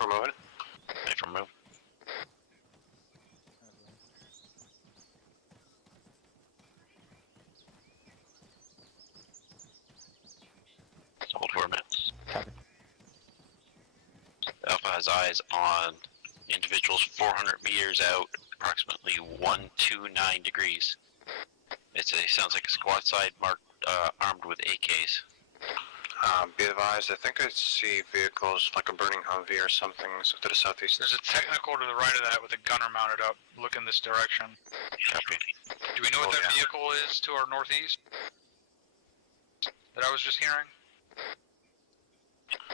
We're moving. Ready for move. Hold for a minute. Copy. Alpha has eyes on individuals 400 meters out, approximately 129 degrees. Sounds like a squad side marked, armed with AKs. Be advised, I think I see vehicles like a burning Humvee or something to the southeast. There's a technical to the right of that with a gunner mounted up. Look in this direction. Copy. Do we know what that vehicle is to our northeast? That I was just hearing?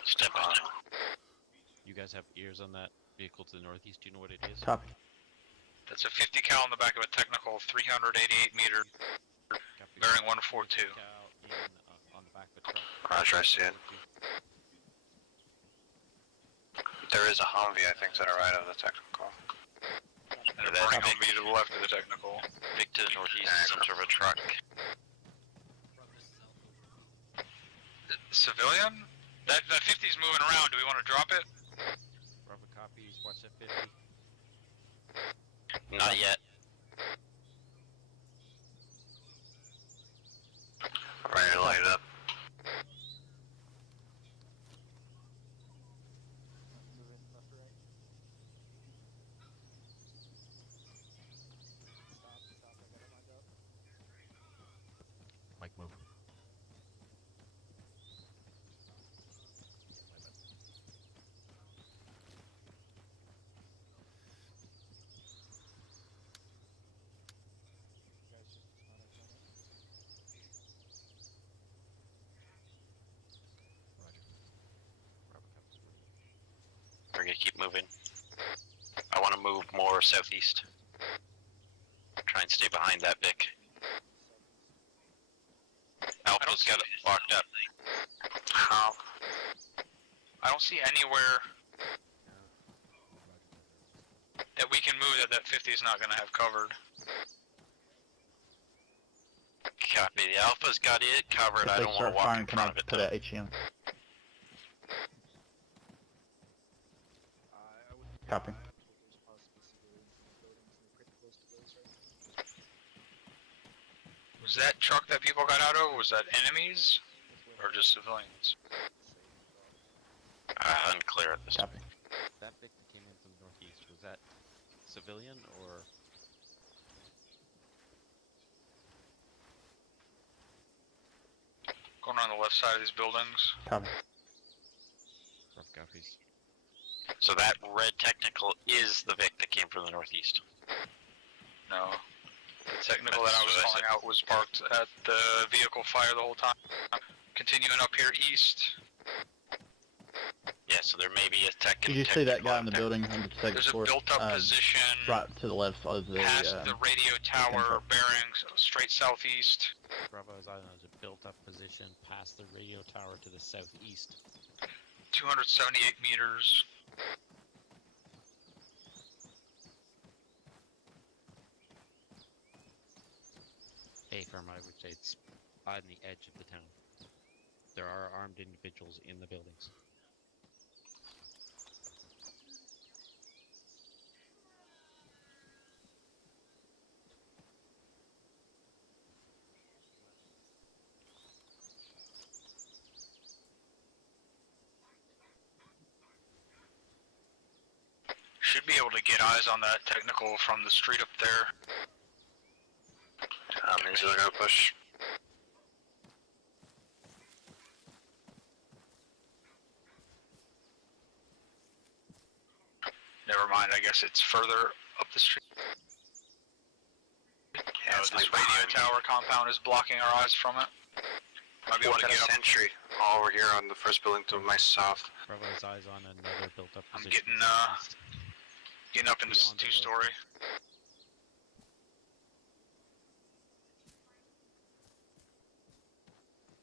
Step on. You guys have ears on that vehicle to the northeast. Do you know what it is? Copy. That's a 50 cal in the back of a technical, 388 meter, Copy. bearing 142. On the back of a truck. Roger, I see it. There is a Humvee, I think, to the right of the technical. And a burning Humvee to the left of the technical. Big to the northeast, some sort of a truck. Civilian? That 50's moving around. Do we want to drop it? Bravo copies. Watch that 50. Not yet. Ready to light it up. Mike, move. We're gonna keep moving. I want to move more southeast. Try and stay behind that Vic. Alpha's got it locked up. How? I don't see anywhere that we can move that 50's not going to have covered. Copy. The Alpha's got it covered. I If they don't want start to walk firing, in can front I of it. put though. a HEM? Copy. Was that truck that people got out of, was that enemies? Or just civilians? Unclear at this Copy. That Vic that came in from the northeast, was that civilian or? Going on the left side of these buildings. Copy. Rough copies. So that red technical is the Vic that came from the northeast. No. The technical that I was calling out was parked at the vehicle fire the whole time. Continuing up here east. Yeah, so there may be a Did you see that guy in the building on the second There's a floor? built-up position Right to the left of the. past the radio tower, bearings straight southeast. Bravo's Island is a built-up position past the radio tower to the southeast. 278 meters. Hey, firm, I would say it's on the edge of the town. There are armed individuals in the buildings. Should be able to get eyes on that technical from the street up there. Means they're gonna push. Never mind, I guess it's further up the street. Yeah, it's this like radio behind. tower compound is blocking our eyes from it. Might be able to Got get a up. sentry all over here on the first building to my south. Bravo's eyes on another built-up I'm position. getting up in this Beyond the road. two-story.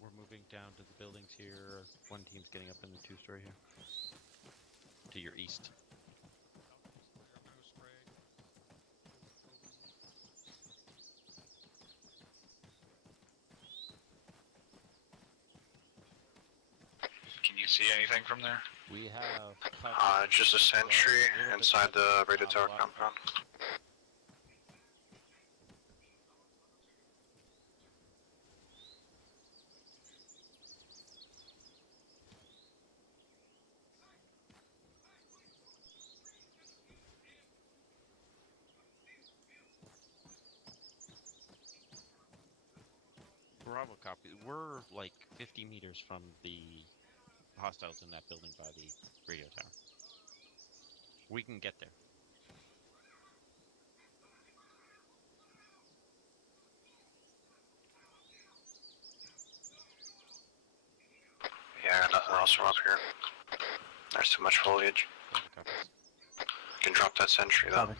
We're moving down to the buildings here. One team's getting up in the two-story here. To your east. Can you see anything from there? We have Just a sentry inside the radio tower compound. Bravo copy. We're like 50 meters from the hostiles in that building by the radio tower. We can get there. Yeah, nothing else from up here. There's too much foliage. Bravo copies. You can drop that sentry though. Copy.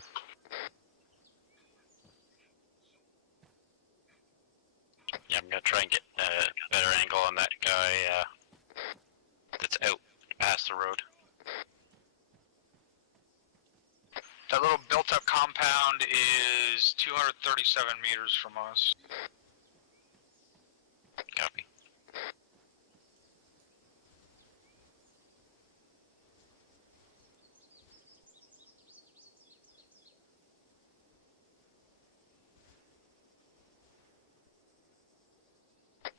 Yeah, I'm gonna try and get a better angle on that guy that's out past the road. That little built-up compound is 237 meters from us. Copy.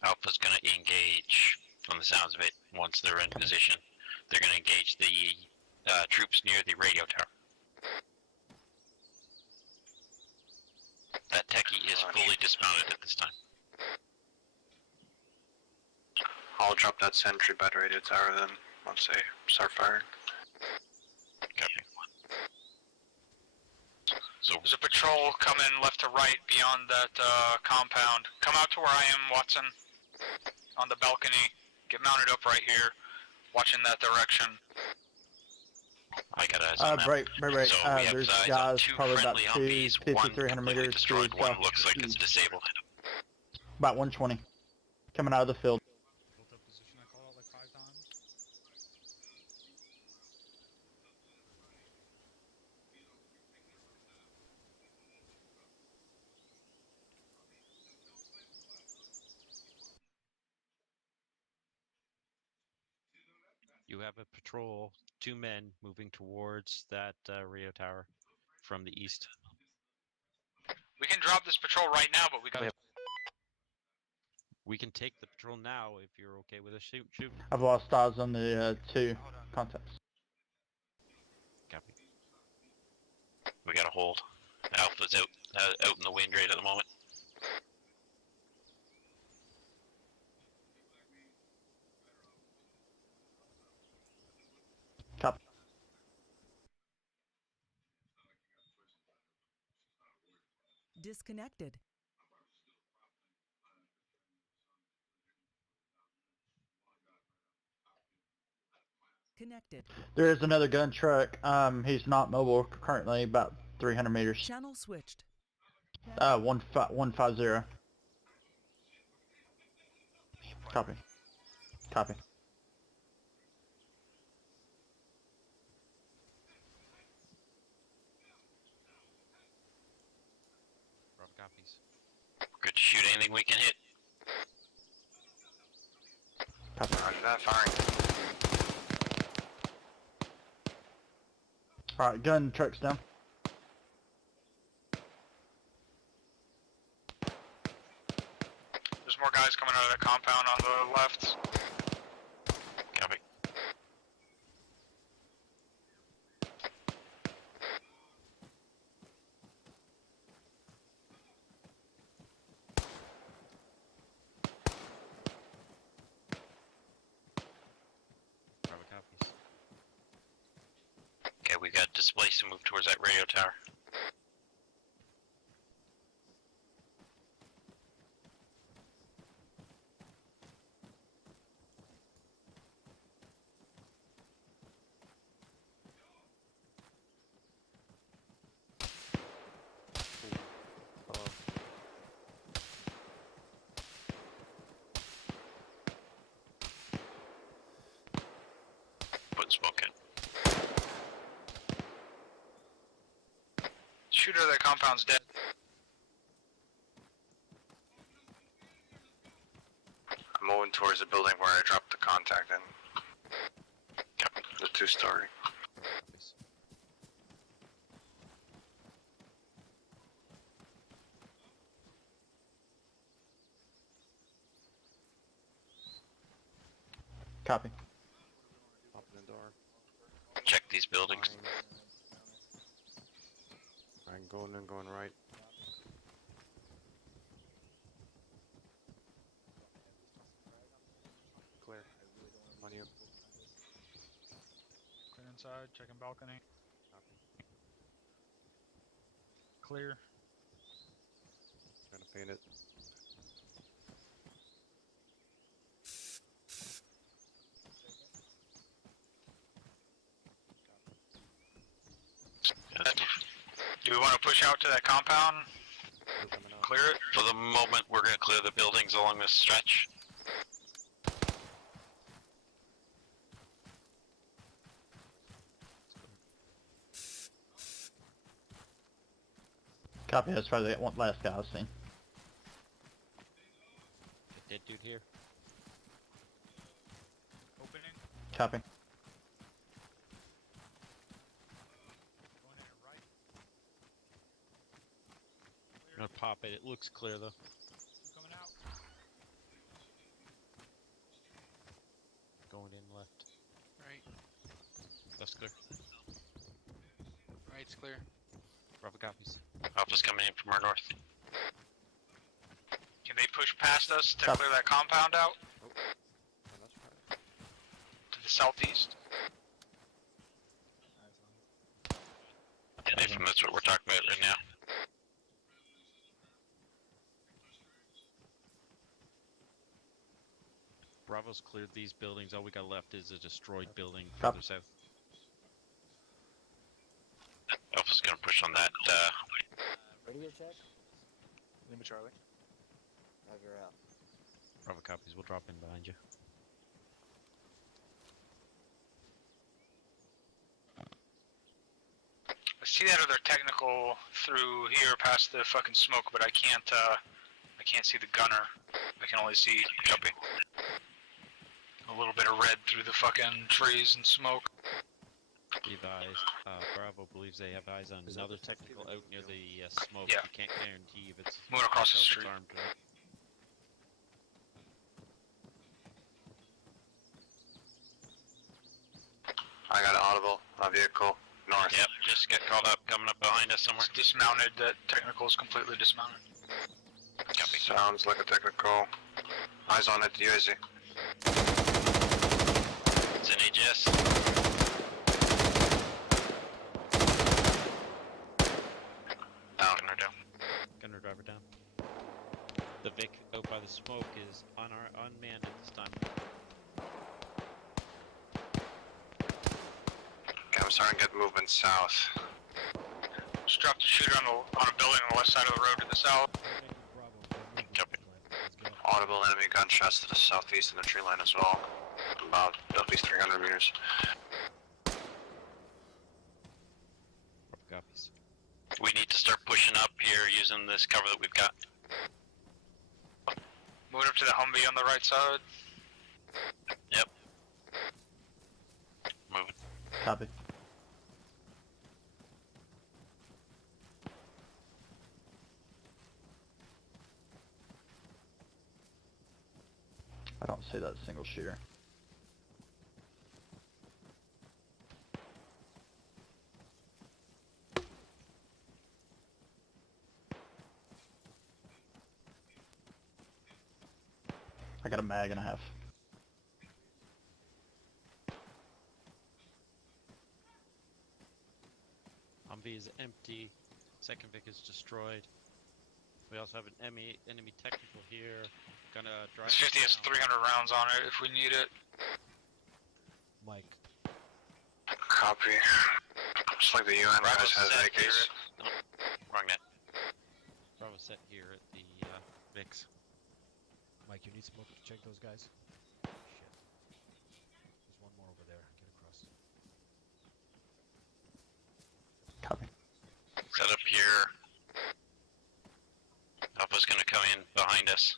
Alpha's gonna engage, from the sounds of it, once they're in position. They're gonna engage the troops near the radio tower. That techie is fully dismounted at this time. I'll drop that sentry by the radio tower then, once they start firing. Copy. So There's a patrol coming left to right beyond that compound. Come out to where I am, Watson. On the balcony. Get mounted up right here. Watching that direction. I got eyes on that. Right. So we have There's eyes on guys two probably about friendly 250, Humvees, one 300 completely meters. destroyed, one looks like it's disabled. About 120. Coming out of the field. Built up position I called out like 5 times. You have a patrol, 2 men moving towards that radio tower from the east. We can drop this patrol right now, but we got. We can take the patrol now if you're okay with a shoot. I've lost eyes on the 2 contacts. Copy. We gotta hold. Alpha's out in the wind right at the moment. Copy. Disconnected. Connected. There is another gun truck. He's not mobile currently, about 300 meters. Channel switched. 150. Copy. Copy. Bravo copies. Good to shoot anything we can hit. Copy. Roger that, firing. Alright, gun truck's down. There's more guys coming out of the compound on the left. Copy. Bravo copies. Okay, we got displaced and move towards that radio tower. Put smoke in. Shooter of the compound's dead. I'm moving towards the building where I dropped the contact in. Yep, the 2-story. Copies. Copy. Open the door. Check these buildings. I'm going right. outside, checking balcony. Clear. Trying to paint it. Do we want to push out to that compound? Clear it? For the moment, we're going to clear the buildings along this stretch. Copy, that's probably the one last guy I've seen. Dead dude here. Opening. Copy. Going in at right. I'm gonna pop it. It looks clear though. Coming out. Going in left. Right. That's clear. Right's clear. Bravo copies. Alpha's coming in from our north. Can they push past us to Copy. clear that compound out? Oh, that's right. To the southeast? Nathan, that's what we're talking about right now. Bravo's cleared these buildings. All we got left is a destroyed building Copy. further south. Alpha's gonna push on that, Radio check. Lima Charlie. Roger out. Bravo copies. We'll drop in behind you. I see that other technical through here past the fucking smoke, but I can't see the gunner. I can only see copy. a little bit of red through the fucking trees and smoke. Be advised, Bravo believes they have eyes on another technical out near the smoke. Yeah. We can't guarantee if it's Moving across the if it's street. armed or not. I got an audible, a vehicle, north. Yep, just get called up, coming up behind us somewhere. It's dismounted. That technical is completely dismounted. Copy. Sounds like a technical. Eyes on it, UAZ. It's an AGS. Down. Gunner down. Gunner driver down. The Vic out by the smoke is unmanned at this time. Okay, I'm starting to get movement south. Just dropped a shooter on a building on the west side of the road to the south. Copy. Audible enemy gunshots to the southeast of the tree line as well. About at least 300 meters. Bravo copies. We need to start pushing up here using this cover that we've got. Moving up to the Humvee on the right side. Yep. Moving. Copy. I don't see that single shooter. I got a mag and a half. Humvee is empty. Second Vic is destroyed. We also have an enemy technical here. Gonna drive. This 50 has 300 rounds on it if we need it. Mike. Copy. Looks like the UN guys has set here AKs. at... Wrong net. Bravo set here at the Vics. Mike, you need smoke to check those guys? Shit. There's one more over there. Get across. Copy. Set up here. Alpha's gonna come in behind us.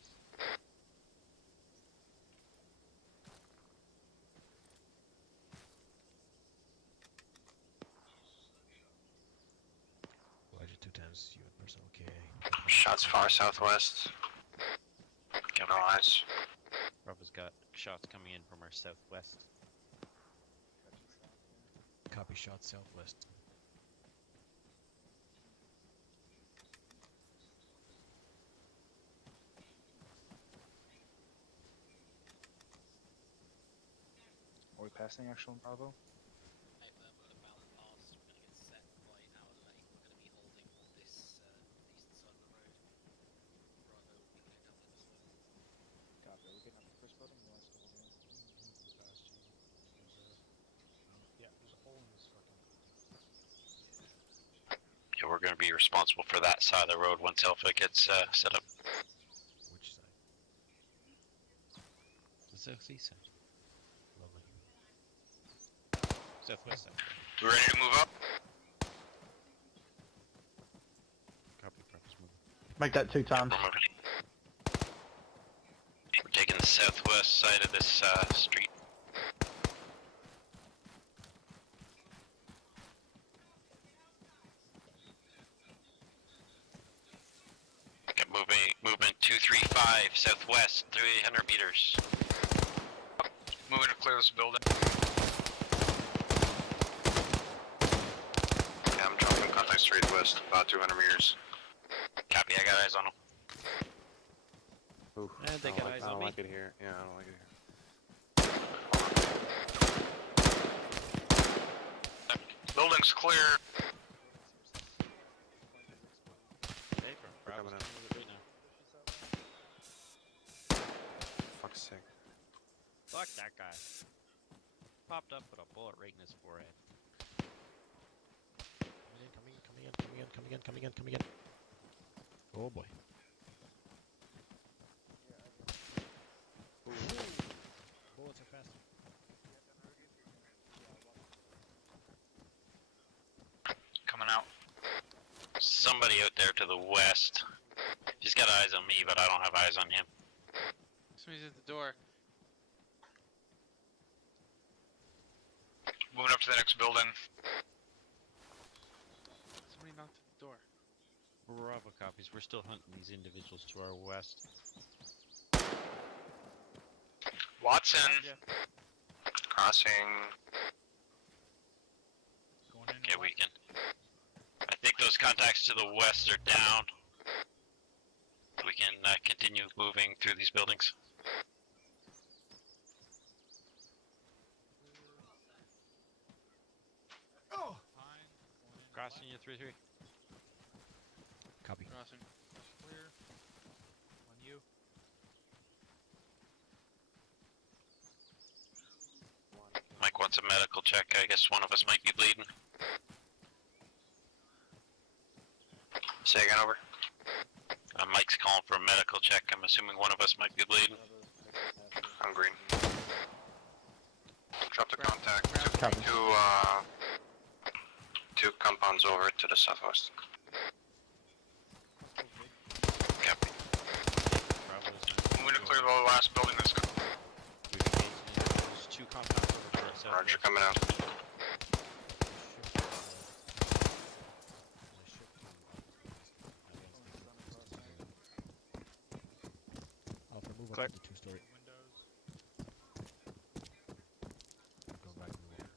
Roger, 2 times. You and personnel K. Shots far southwest. No eyes. Bravo's got shots coming in from our southwest. Copy shot southwest. Are we passing actual Bravo? going to be responsible for that side of the road once Alpha gets set up. Which side? The southeast side. Lovely. Southwest side. We ready to move up? Copy, Bravo's moving. Make that 2 times. We're moving. We're taking the southwest side of this street. Okay, movement 235 southwest, 300 meters. Moving to clear this building. Yeah, I'm dropping contact straight west, about 200 meters. Copy, I got eyes on them. And they got eyes on me. I don't like it here. Yeah, I don't like it here. Building's clear. Hey, Bravo's coming in. coming with it right now. Fuck's sake. Fuck that guy. Popped up with a bullet right in his forehead. Coming in. Oh boy. Bullets are faster. Coming out. Somebody out there to the west. He's got eyes on me, but I don't have eyes on him. Somebody's at the door. Moving up to the next building. Somebody knocked at the door. Bravo copies. We're still hunting these individuals to our west. Watson. Crossing. Going in. Okay, we can. I think those contacts to the west are down. We can continue moving through these buildings. Crossing you 3-3. Copy. Crossing. Clear. On you. Mike wants a medical check. I guess one of us might be bleeding. Say again, over. Mike's calling for a medical check. I'm assuming one of us might be bleeding. I'm green. Drop the contact. Copy. Two compounds over to the southwest. Copy. Bravo's Moving to clear the last building that's We've engaged individuals 2 compounds over to our southwest. Roger, coming out. Alpha, move Clear. up to the 2-story. Windows. Go back to the wall.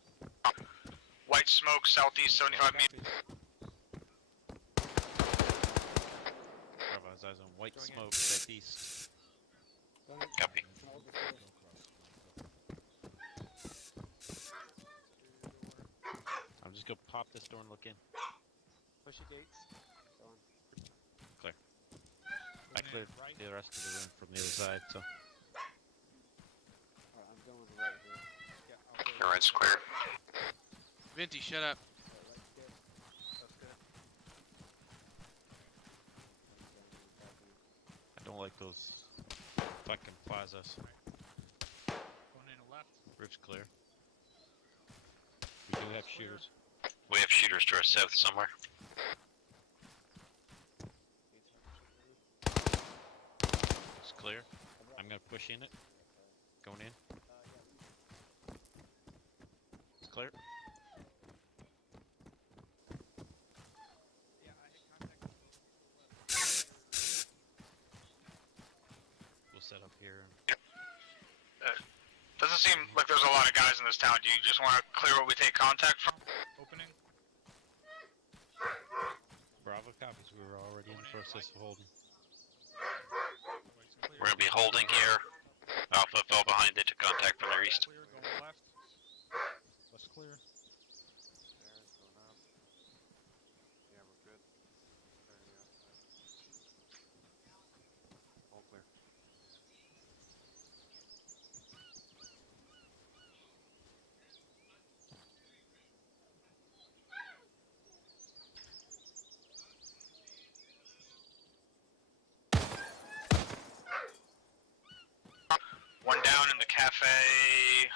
white smoke southeast 75 meters. Bravo has eyes on white smoke southeast. Copy. I'm just gonna pop this door and look in. Push the gates. Go on. Clear. I cleared the rest of the room from the other side, so. Alright, I'm going right here. Yeah, I'll Your right's clear. Vinty, shut up. Right there. That's good. I don't like those fucking plazas. Going in left. Roof's clear. We do have shooters. We have shooters to our south somewhere. It's clear. I'm gonna push in it. Going in. It's clear. Yeah, I hit contact. We'll set up here. Doesn't seem like there's a lot of guys in this town. Do you just want to clear what we take contact from? Opening. Bravo copies. We were already in the process of holding. White's clear. We're gonna be holding here. Alpha fell behind. They took contact from their east. Clear. Going left. West clear. Yeah, we're good. All clear. cafe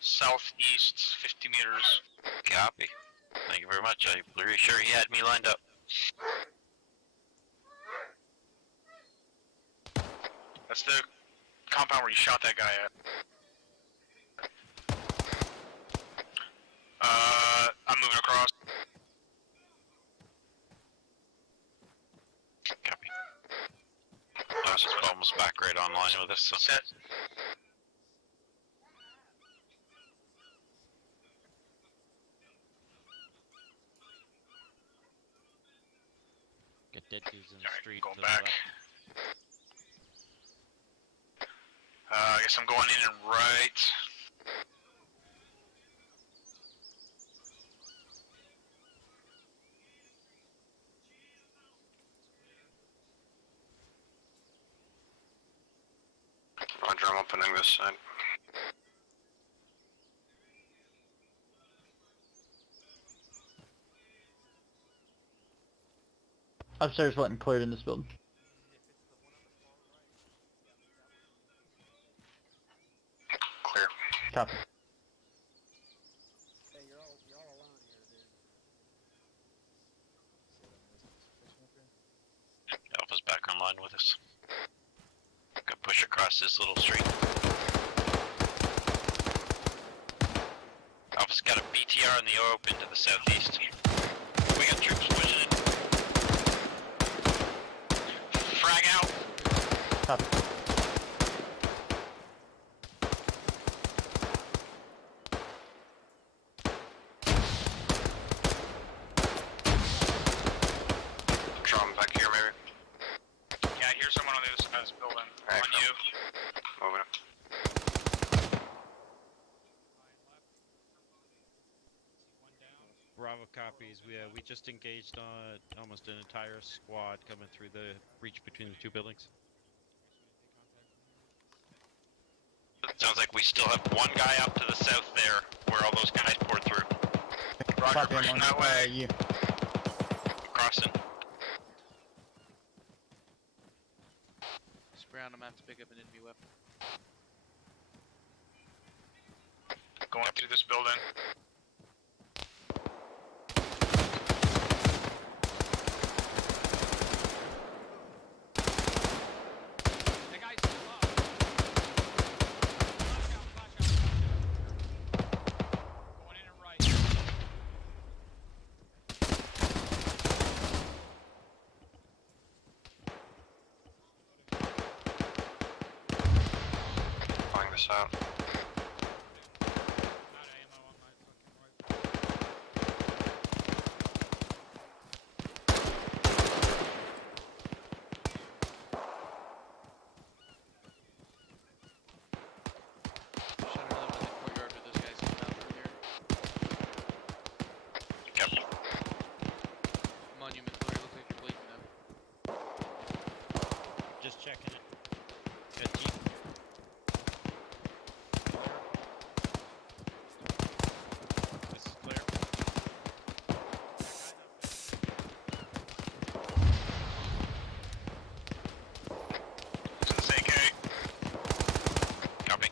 southeast 50 meters. Copy. Thank you very much. I'm pretty sure he had me lined up. That's the compound where you shot that guy at. I'm moving across. Copy. This is almost back right online with us. So. Set. Get dead dudes in the street. Going to the back. left. I guess I'm going in and right. Roger, I'm opening this side. Upstairs wasn't cleared in this building. Clear. Copy. Hey, you're all alone here, dude. Alpha's back online with us. Gonna push across this little street. Alpha's got a BTR in the open to the southeast. We got troops pushing in. Frag out. Copy. Drum back here, maybe. Yeah, I hear someone on the other side of this building. Alright, On cool. you. Moving up. Bravo copies. We just engaged on almost an entire squad coming through the breach between the two buildings. Sounds like we still have one guy up to the south there, where all those guys poured through. Roger, Copy, I'm pushing on that way. you. Crossing. Spray on the map to pick up an enemy weapon. Going through this building. That guy's still up. Flash out. Going in and right. Pulling this out. Out of ammo on my fucking rifle. Shot another one in the courtyard where those guys came out earlier. Copy. Monument pillar, looks like you're bleeding now. Just checking it. Got jeep. This is clear. To this AK. Copy.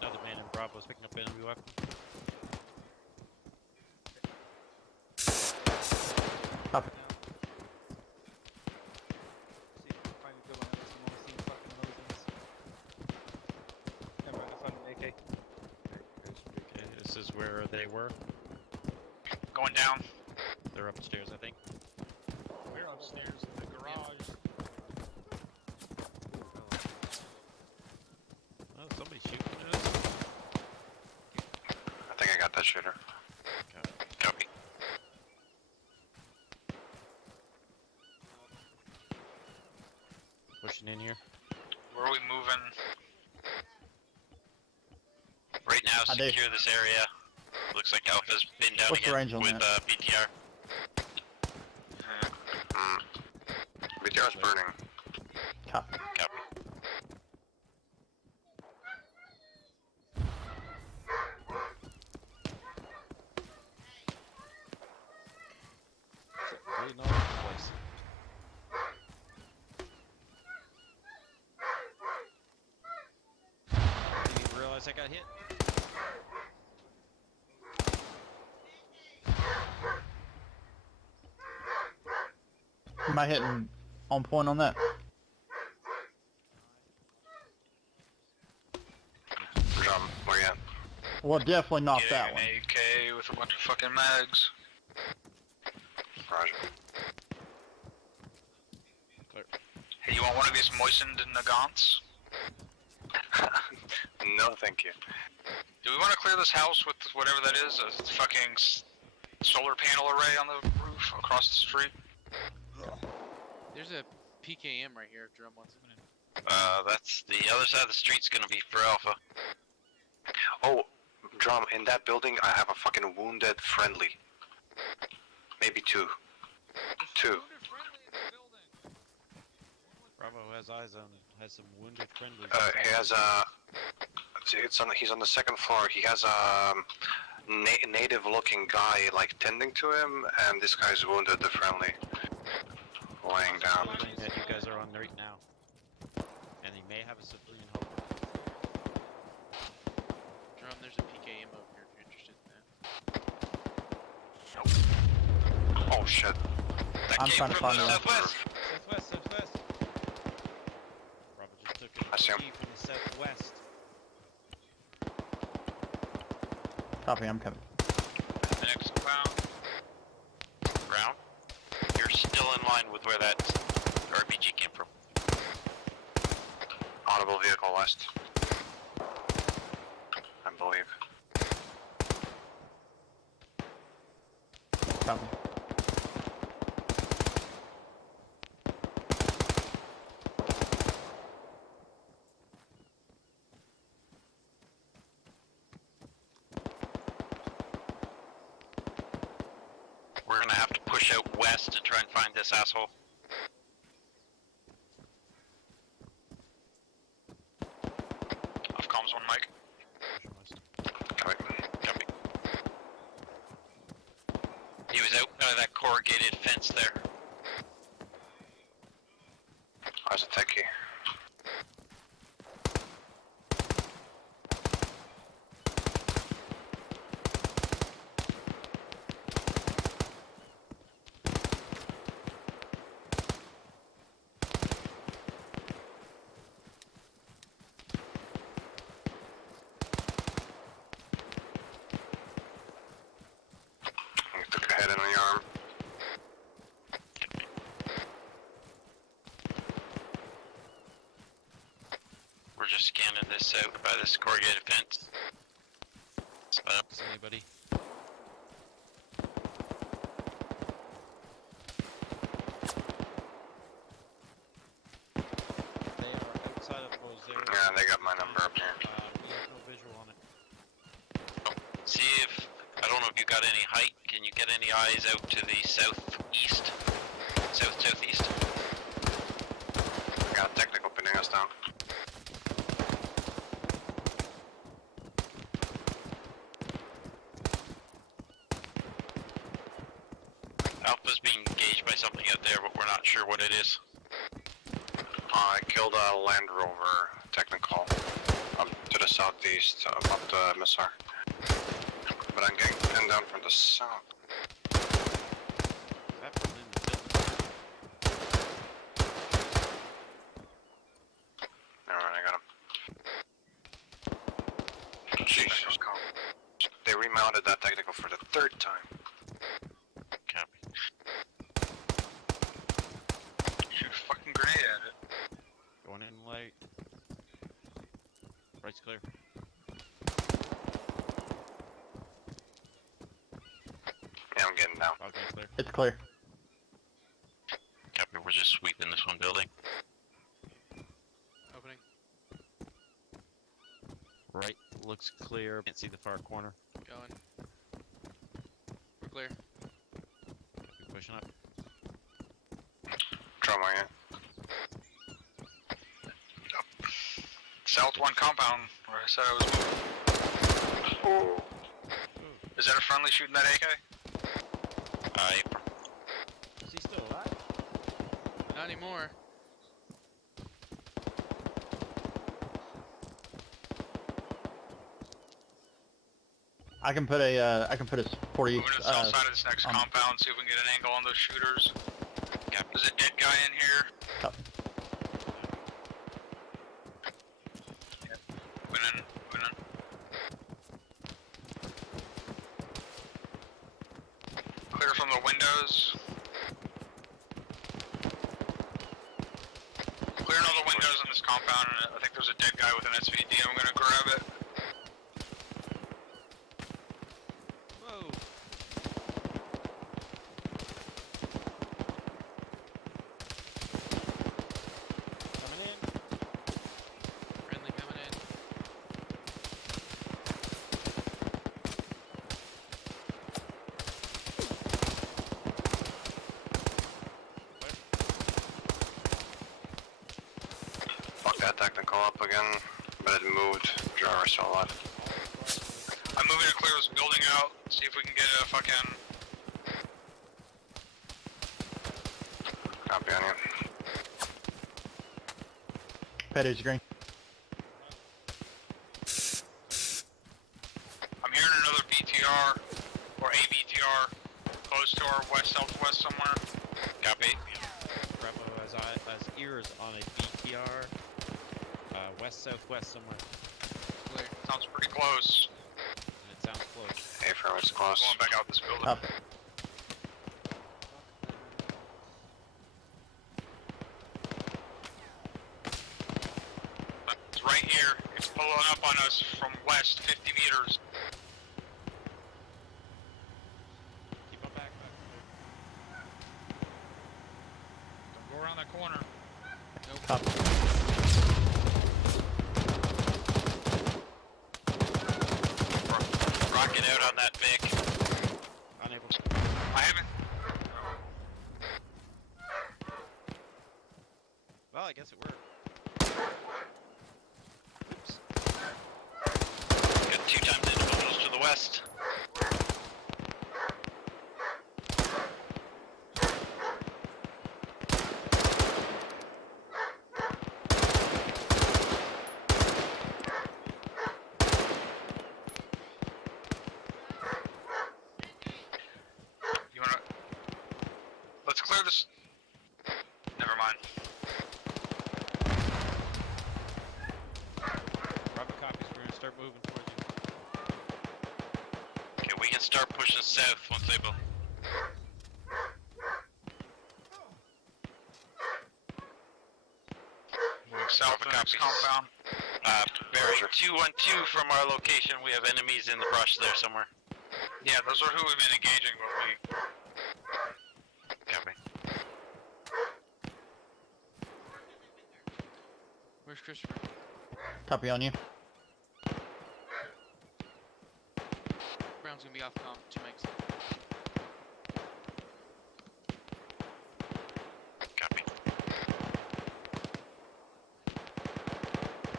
Another man in Bravo is picking up enemy weapon. Copy. See if we can find a good one. I just want to see fucking Mosins. Never mind, I found an AK. Okay, this is where they were. Going down. They're upstairs, I think. We're upstairs in the garage. Oh, somebody's shooting at us. I think I got that shooter. Okay. Copy. Pushing in here. Where are we moving? Right now, I do. secure this area. Looks like Alpha's been down What's the again range on with that? BTR. BTR's burning. Copy. Copy. Bleeding all over the place. I got hit. Am I hitting on point on that? Where you at? Well, definitely not Getting that an one. AK with a bunch of fucking mags. Roger. Hey, you want one of these moistened nagants? No, thank you. Do we want to clear this house with whatever that is? A fucking solar panel array on the roof across the street? There's a PKM right here if Drum wants it. That's the other side of the street's gonna be for Alpha. Oh, Drum, in that building I have a fucking wounded friendly. Maybe two. Two. Bravo has eyes on, has some wounded friendlies. He has a... he's on the second floor. He has a native-looking guy, like, tending to him, and this guy's wounded, the friendly. Laying down. That you guys are on right now. And he may have a civilian helper. Drum, there's a PKM over here if you're interested in that. Oh shit. That I'm came trying to from find the the southwest. Southwest. Bravo just took an I see him. OP from the southwest. Copy, I'm coming. The next compound. Brown, you're still in line with where that RPG came from. Audible vehicle west. I believe. Copy. We're gonna have to push out west to try and find this asshole. Off comms one, Mike. Copy. Copy. He was out by that corrugated fence there. Where's the techie? You took a head in the arm. We're just scanning this out by this corrugated fence. Spot up. Is anybody? They are outside of those areas. Yeah, they got my number up here. We have no visual on it. See if, I don't know if you got any height. Can you get any eyes out to the southeast? Southeast? We got a technical pinning us down. Alpha's being engaged by something out there, but we're not sure what it is. I killed a Land Rover technical up to the southeast, up the Missar. But I'm getting pinned down from the south. That was in the building. Alright, I got him. Jesus. They remounted that technical for the third time. Copy. Shoot a fucking grenade at it. Going in light. Right's clear. Yeah, I'm getting down. Balcony's clear. It's clear. Copy, we're just sweeping this one building. Opening. Right looks clear. Can't see the far corner. Going. We're clear. Copy, pushing up. Drum on you. South one compound, where I said I was moving. Is that a friendly shooting that AK? Is he still alive? Not anymore. I can put a 40. Moving to the south side of this next compound, see if we can get an angle on those shooters. There's a dead guy in here. Copy. Moving in. Clear from the windows. Clearing all the windows in this compound, and I think there's a dead guy with an SVD. I'm gonna grab it. Whoa. Coming in. Friendly coming in. Fuck that technical up again, but it moved. Driver's still alive. I'm moving to clear this building out, see if we can get a fucking... Copy on you. Petty's green. I'm hearing another BTR, or a BTR, close to our west-southwest somewhere. Copy. Bravo has ears on a BTR. West-southwest somewhere. Clear. Sounds pretty close. And it sounds close. Hey, firm, it's close. Going back out this building. Copy. It's right here. It's pulling up on us from west, 50 meters. Keep on back. Don't go around that corner. Copy. Rocket out on that Vic. Unable. I haven't... Well, I guess it worked. Oops. Got 2 times individuals to the west. You wanna... Let's clear this... Never mind. Bravo copies. We're gonna start moving towards you. Okay, we can start pushing south once they will. Moving south of the next compound. Barry, 212 from our location. We have enemies in the brush there somewhere. Yeah, those are who we've been engaging, but we... Copy. Where's Christopher? Copy on you. Brown's gonna be off comp. 2 mics. Copy.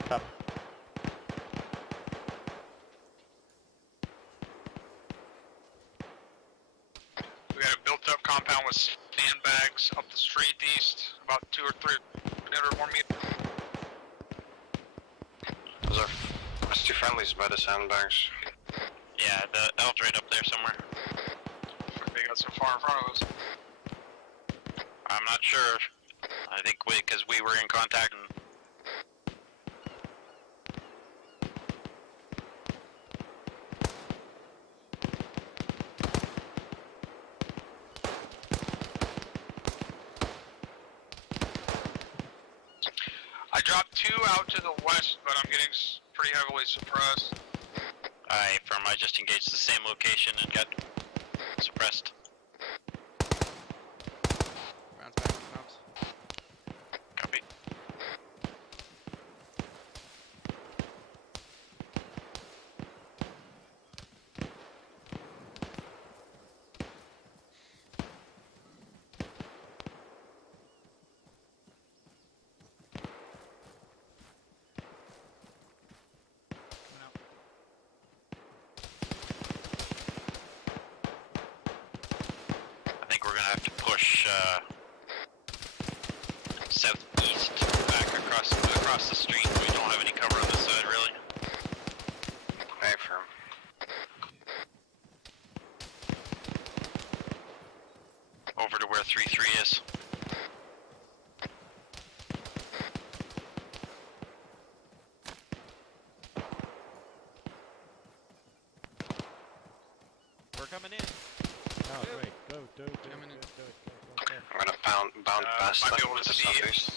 Copy. We got a built-up compound with sandbags up the street east, about 2 or 300 more meters. Those are there's 2 friendlies by the sandbags. Yeah, the L's right up there somewhere. They got so far in front of us. I'm not sure. I think because we were in contact and... I dropped 2 out to the west, but I'm getting pretty heavily suppressed. Firm, I just engaged the same location and got suppressed. Brown's back in comps. Copy. Coming out. I think we're gonna have to push southeast back across the street. We don't have any cover on this side, really. Hey, firm. bound past might be them able to to the see. southeast.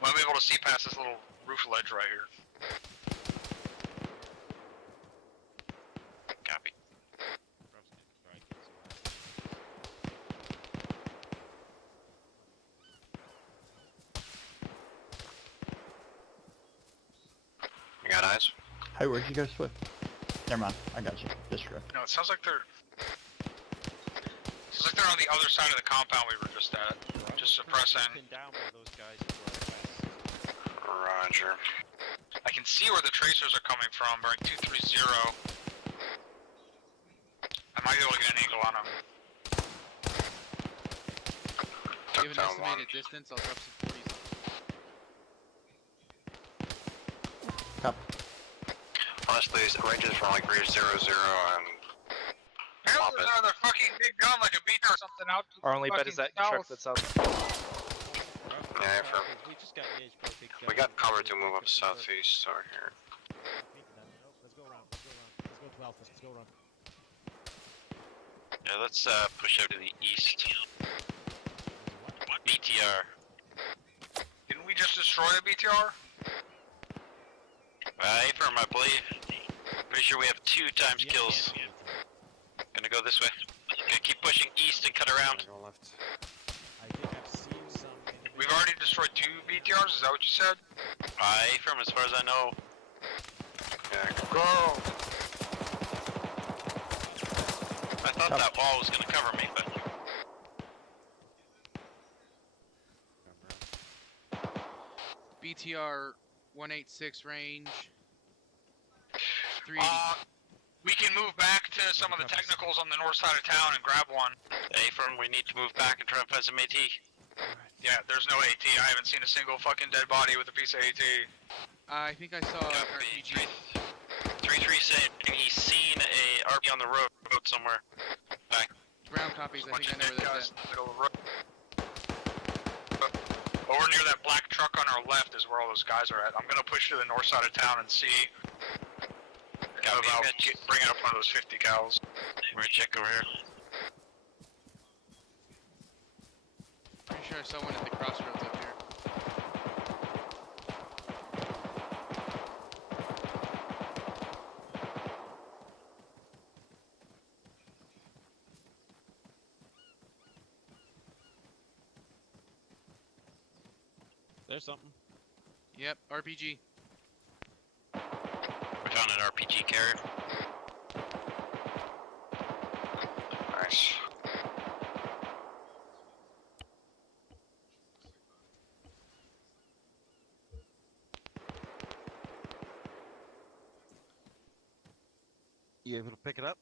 Might be able to see past this little roof ledge right here. Copy. You got eyes? Hey, where'd you go, Swift? Never mind, I got you. Disregard. No, it sounds like they're. Sounds like they're on the other side of the compound we were just at. Just suppressing. Pinned down by those guys who Roger. I can see where the tracers are coming from. Bearing 230. I might be able to get an angle on them. Give an estimated distance, I'll drop some 40s. Copy. Honestly, it ranges from like 300 and Hell, there's another fucking big gun like a beater or something out. to Our the only bet is that fucking truck south. that's up. yeah, for, we just got engaged by a big we got cover to move up southeast over here. Let's go around. Let's go to Alpha. Let's go around. Yeah, let's push out to the east. BTR. Didn't we just destroy the BTR? Affirm, I believe. Pretty sure we have 2 times kills. Gonna go this way. Gonna keep pushing east and cut around. Go left. I think I've seen some. We've already destroyed 2 BTRs, is that what you said? Affirm, as far as I know. Yeah, Go! I thought that wall was gonna cover me, but BTR 186 range. 380. We can move back to some of the technicals on the north side of town and grab one. Affirm, we need to move back and try and find some AT. Yeah, there's no AT. I haven't seen a single fucking dead body with a piece of AT. I think I saw Copy. RPG. 3-3 saying he's seen a RP on the road somewhere. Back. Ground copies, I think I know where that's at. In the middle of the road. Over near that black truck on our left is where all those guys are at. I'm gonna push to the north side of town and see about bringing up one of those 50 cals. We're gonna check over here. Pretty sure I saw one at the crossroads up here. There's something. Yep, RPG. We found an RPG carrier. nice. You able to pick it up?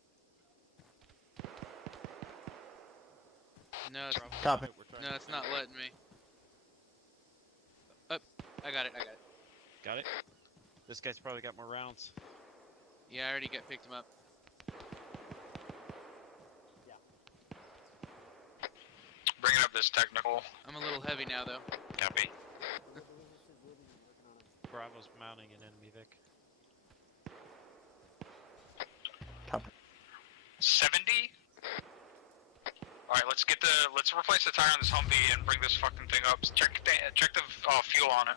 No, it's, Copy. no, it's not letting me. Oh, I got it. Got it? This guy's probably got more rounds. Yeah, I already picked him up. Bringing up this technical. I'm a little heavy now, though. Copy. Bravo's mounting an enemy Vic. 70? Alright, let's replace the tire on this Humvee and bring this fucking thing up. Check the fuel on it.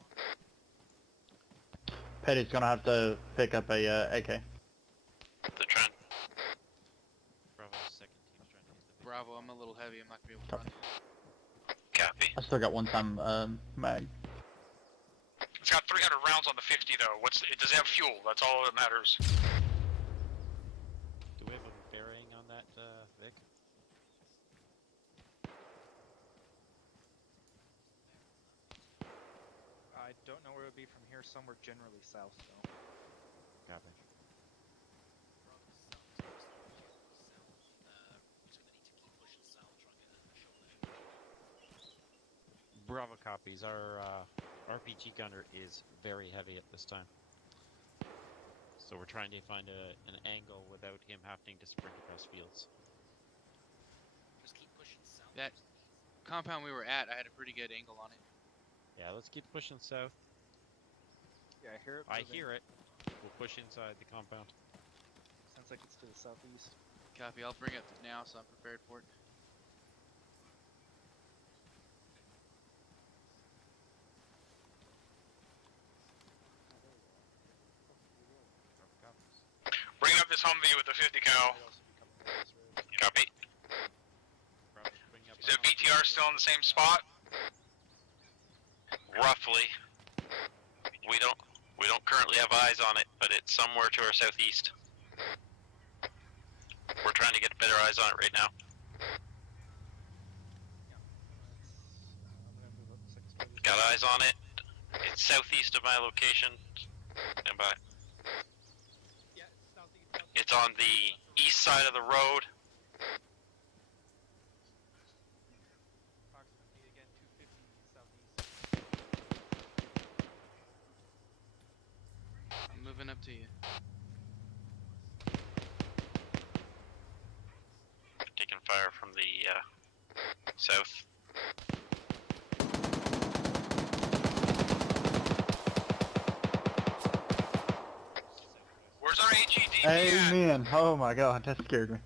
Petty's gonna have to pick up a AK. The trend. Bravo's second team's trying to use the Bravo, I'm a little heavy. I'm not gonna be able to run. Copy. I still got one time mag. It's got 300 rounds on the 50 though. Does it have fuel? That's all that matters. Do we have a bearing on that, Vic? I don't know where it would be from here, somewhere generally south, though. Copy. Bravo copies. Our RPG gunner is very heavy at this time. So we're trying to find an angle without him having to sprint across fields. Just keep pushing south. That compound we were at, I had a pretty good angle on it. Yeah, let's keep pushing south. Yeah, I hear it. I moving. hear it. We'll push inside the compound. Sounds like it's to the southeast. Copy, I'll bring it now so I'm prepared for it. Humvee with the 50 cal. Copy. Is the VTR still in the same spot? Roughly. We don't currently have eyes on it, but it's somewhere to our southeast. We're trying to get better eyes on it right now. Got eyes on it. It's southeast of my location. Stand by. It's on the east side of the road. I'm moving up to you. Taking fire from the south. Where's our HED at? Amen. Oh my god, that scared me.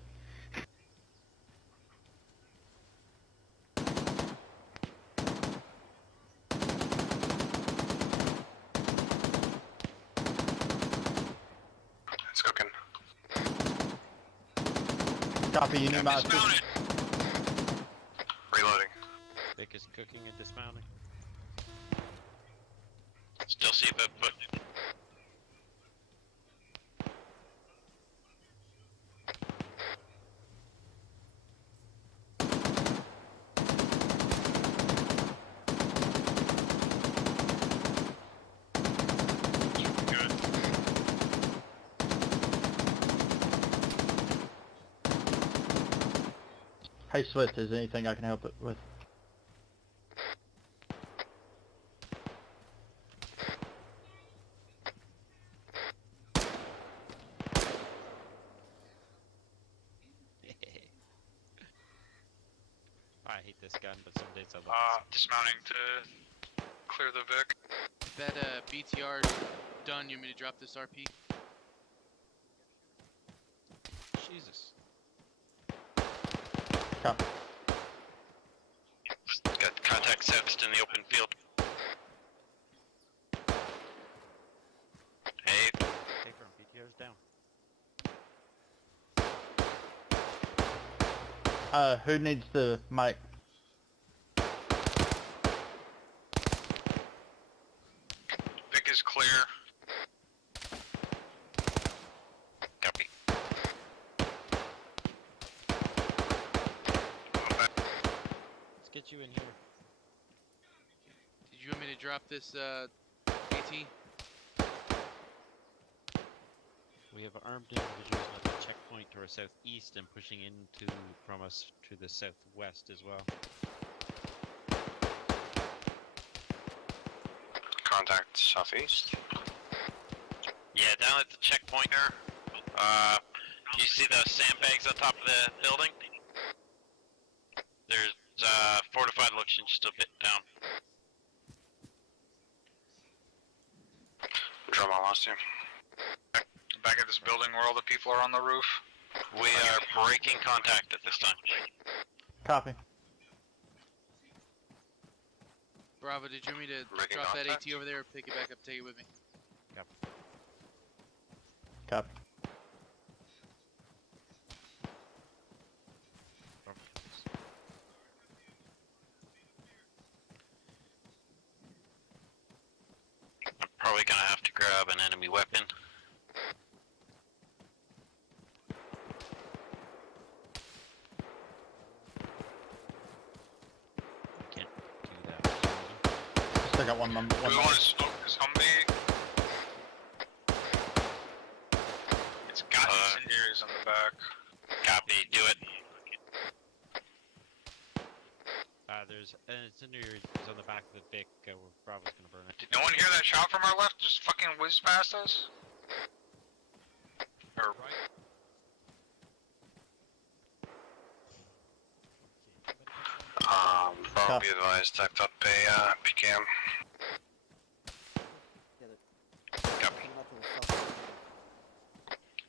It's cooking. Copy, you need my assistance. Reloading. Vic is cooking and dismounting. Still see that, but Hey Swift, is there anything I can help it with? I hate this gun, but some days I love it. Dismounting to clear the Vic. That BTR done. You want me to drop this RP? Jesus. Copy. got contact southeast in the open field. Hey, Take from PTR's down. Who needs the mic? Vic is clear. copy. Let's get you in here. Did you want me to drop this AT? We have armed individuals at the checkpoint to our southeast and pushing into from us to the southwest as well. Contact southeast. Yeah, down at the checkpoint there. You see those sandbags on top of the building? There's fortified location just a bit down. Drum, I lost you. Back at this building where all the people are on the roof. We are breaking contact at this time. Copy. Bravo, did you want me to Breaking drop that contact? AT over there or pick it back up, take it with me? Copy. I'm probably gonna have to grab an enemy weapon. Can't do that. Still got one Do we want to smoke this Humvee? It's got incendiaries on the back. Copy, do it. There's an incendiary on the back of the Vic. Bravo's gonna burn it. Did no one hear that shot from our left just fucking whiz past us? Or Bravo, be advised, typed up a PKM. Copy.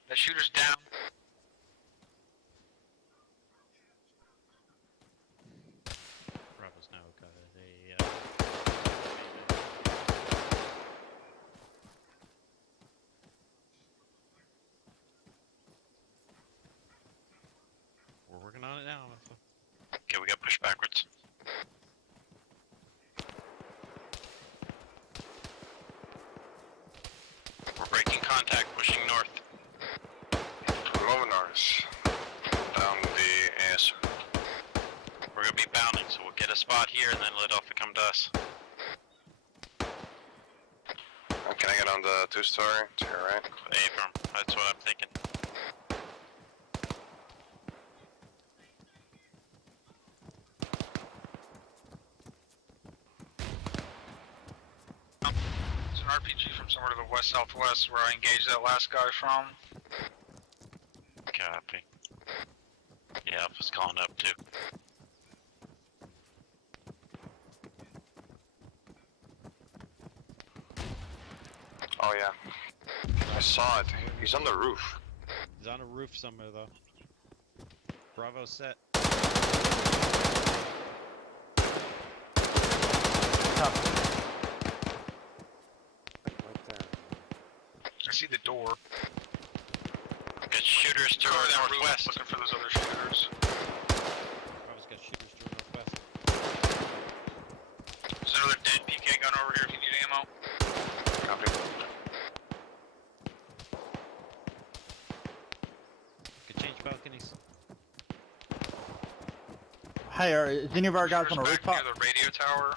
that shooter's down. Bravo's now got a here and then let Alpha come to us. Can I get on the 2-story to your right? Affirm. That's what I'm thinking. It's an RPG from somewhere to the west-southwest where I engaged that last guy from. Copy. Yeah, Alpha's calling up too. Oh yeah. I saw it. He's on the roof. He's on a roof somewhere though. Bravo set. I see the door. Got shooters to Cover our that roof, northwest. looking for those other shooters. Bravo's got shooters to our northwest. There's another dead PK gun over here if you need ammo. Copy. Could change balconies. Hey, is any of our guys on a Shooters rooftop? back near the radio tower.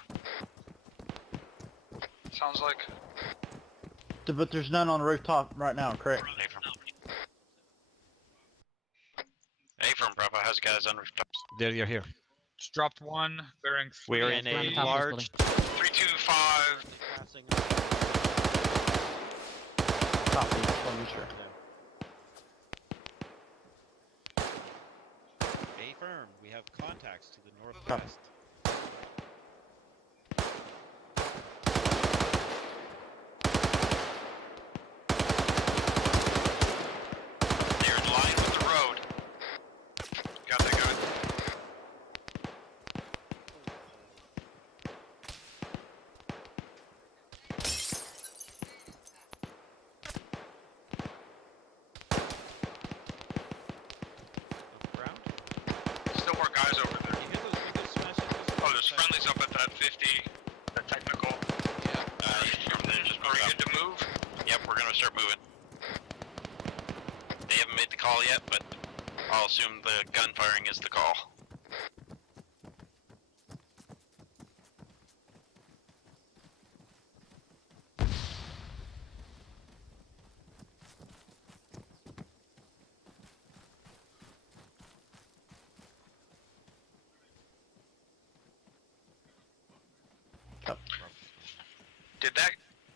Sounds like. But there's none on the rooftop right now, correct? Affirm, Bravo has guys on rooftops. There, you're here. Just dropped one, bearing We're in around a the top of this large. 325. Passing. Copy, just want to be sure. Affirm. We have contacts to the northwest. They're in line with the road. Got that guy. Ground. Still more guys over there. You hear those windows smashing? Oh, there's friendlies up at that 50. That technical. Yeah. Just Are we good to move? Yep, we're gonna start moving. They haven't made the call yet, but I'll assume the gun firing is the call.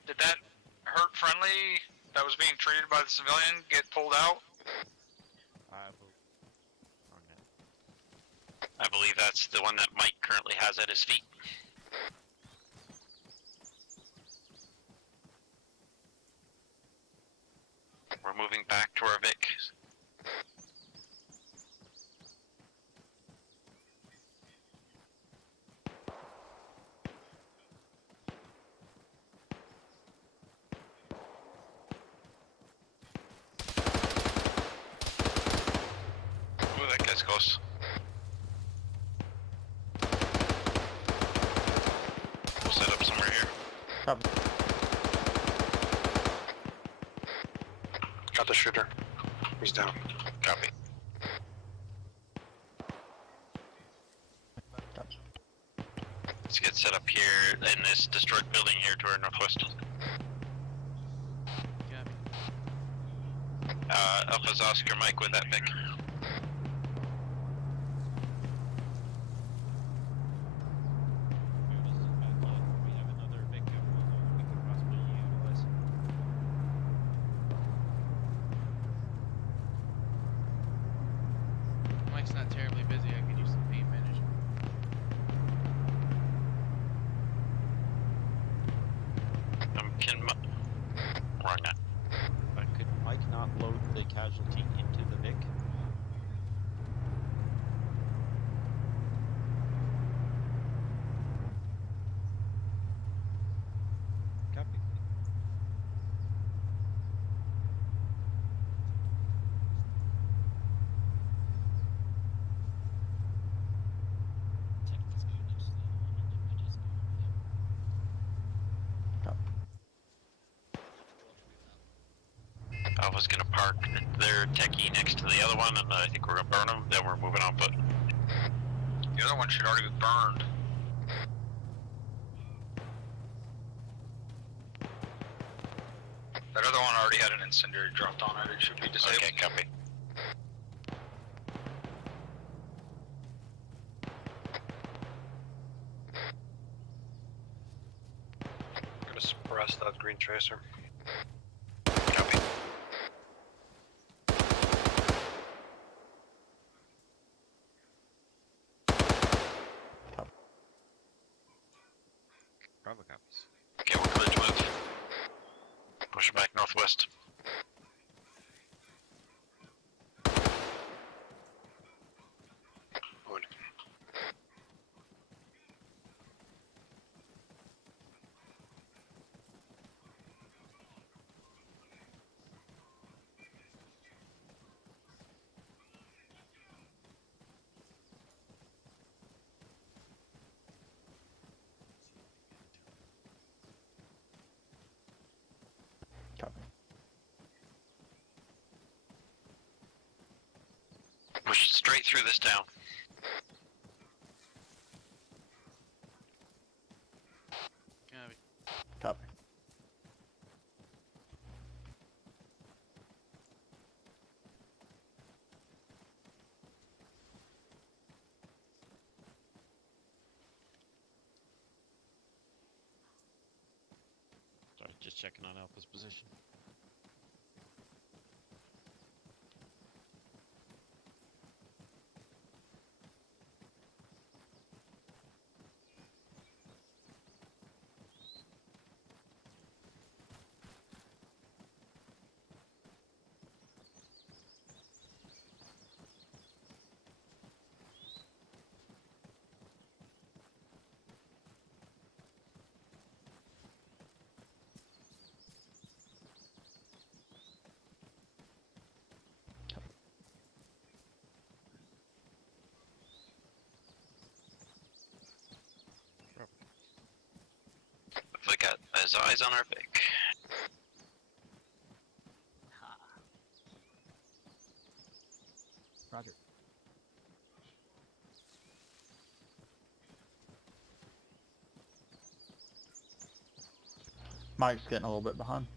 Did that hurt friendly that was being treated by the civilian get pulled out? I believe that's the one that Mike currently has at his feet. We're moving back to our Vic. Ooh, that guy's close. We'll set up somewhere here. Copy. Got the shooter. He's down. Copy. Gotcha. Let's get set up here in this destroyed building here to our northwest. Alpha's Oscar Mike with that Vic. We have another Vic we could possibly utilize. Mike's not terribly busy. I could use some paint management. Wrong now. Could Mike not load the casualty into the Vic? Copy. Alpha's gonna park their techie next to the other one, and I think we're gonna burn them. Then we're moving on, but The other one should already be burned. That other one already had an incendiary dropped on it. It should be disabled. Okay, copy. I'm gonna suppress that green tracer. Copy. Bravo copies. Okay, we're clear to move. Push back northwest. Moving. Copy. Push straight through this town. Copy. Sorry, just checking on Alpha's position. We got his eyes on our Vic. Roger. Mike's getting a little bit behind.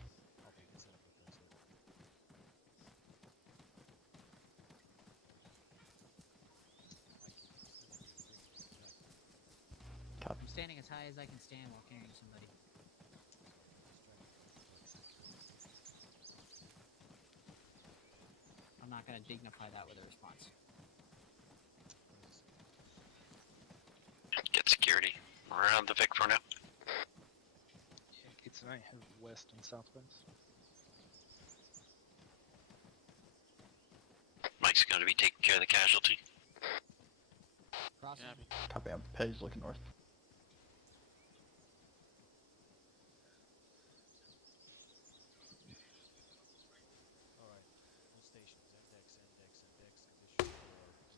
Copy. I'm standing as high as I can stand while carrying somebody. I'm not going to dignify that with a response. Get security. We're around the Vic for now. It's I have west and southwest. Mike's going to be taking care of the casualty. Crossing. Copy. Pay's looking north. Alright, all stations, index, condition 4,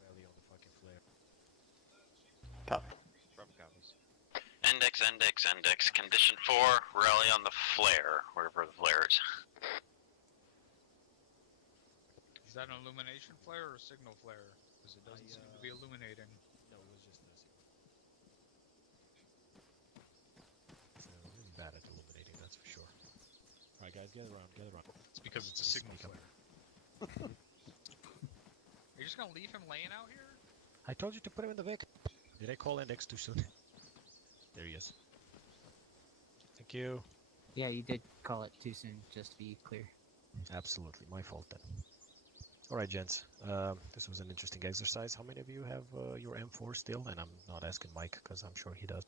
rally on the fucking flare. Copy. Bravo copies. Index. Condition 4, rally on the flare, wherever the flare is. Is that an illumination flare or a signal flare? Because it doesn't seem to be illuminating. No, it was just a signal. It's really bad at illuminating, that's for sure. Alright guys, gather around. It's because it's a signal flare. Are you just gonna leave him laying out here? I told you to put him in the Vic. Did I call index too soon? There he is. Thank you. Yeah, you did call it too soon, just to be clear. Absolutely, my fault then. Alright gents, this was an interesting exercise. How many of you have your M4 still? And I'm not asking Mike, because I'm sure he does.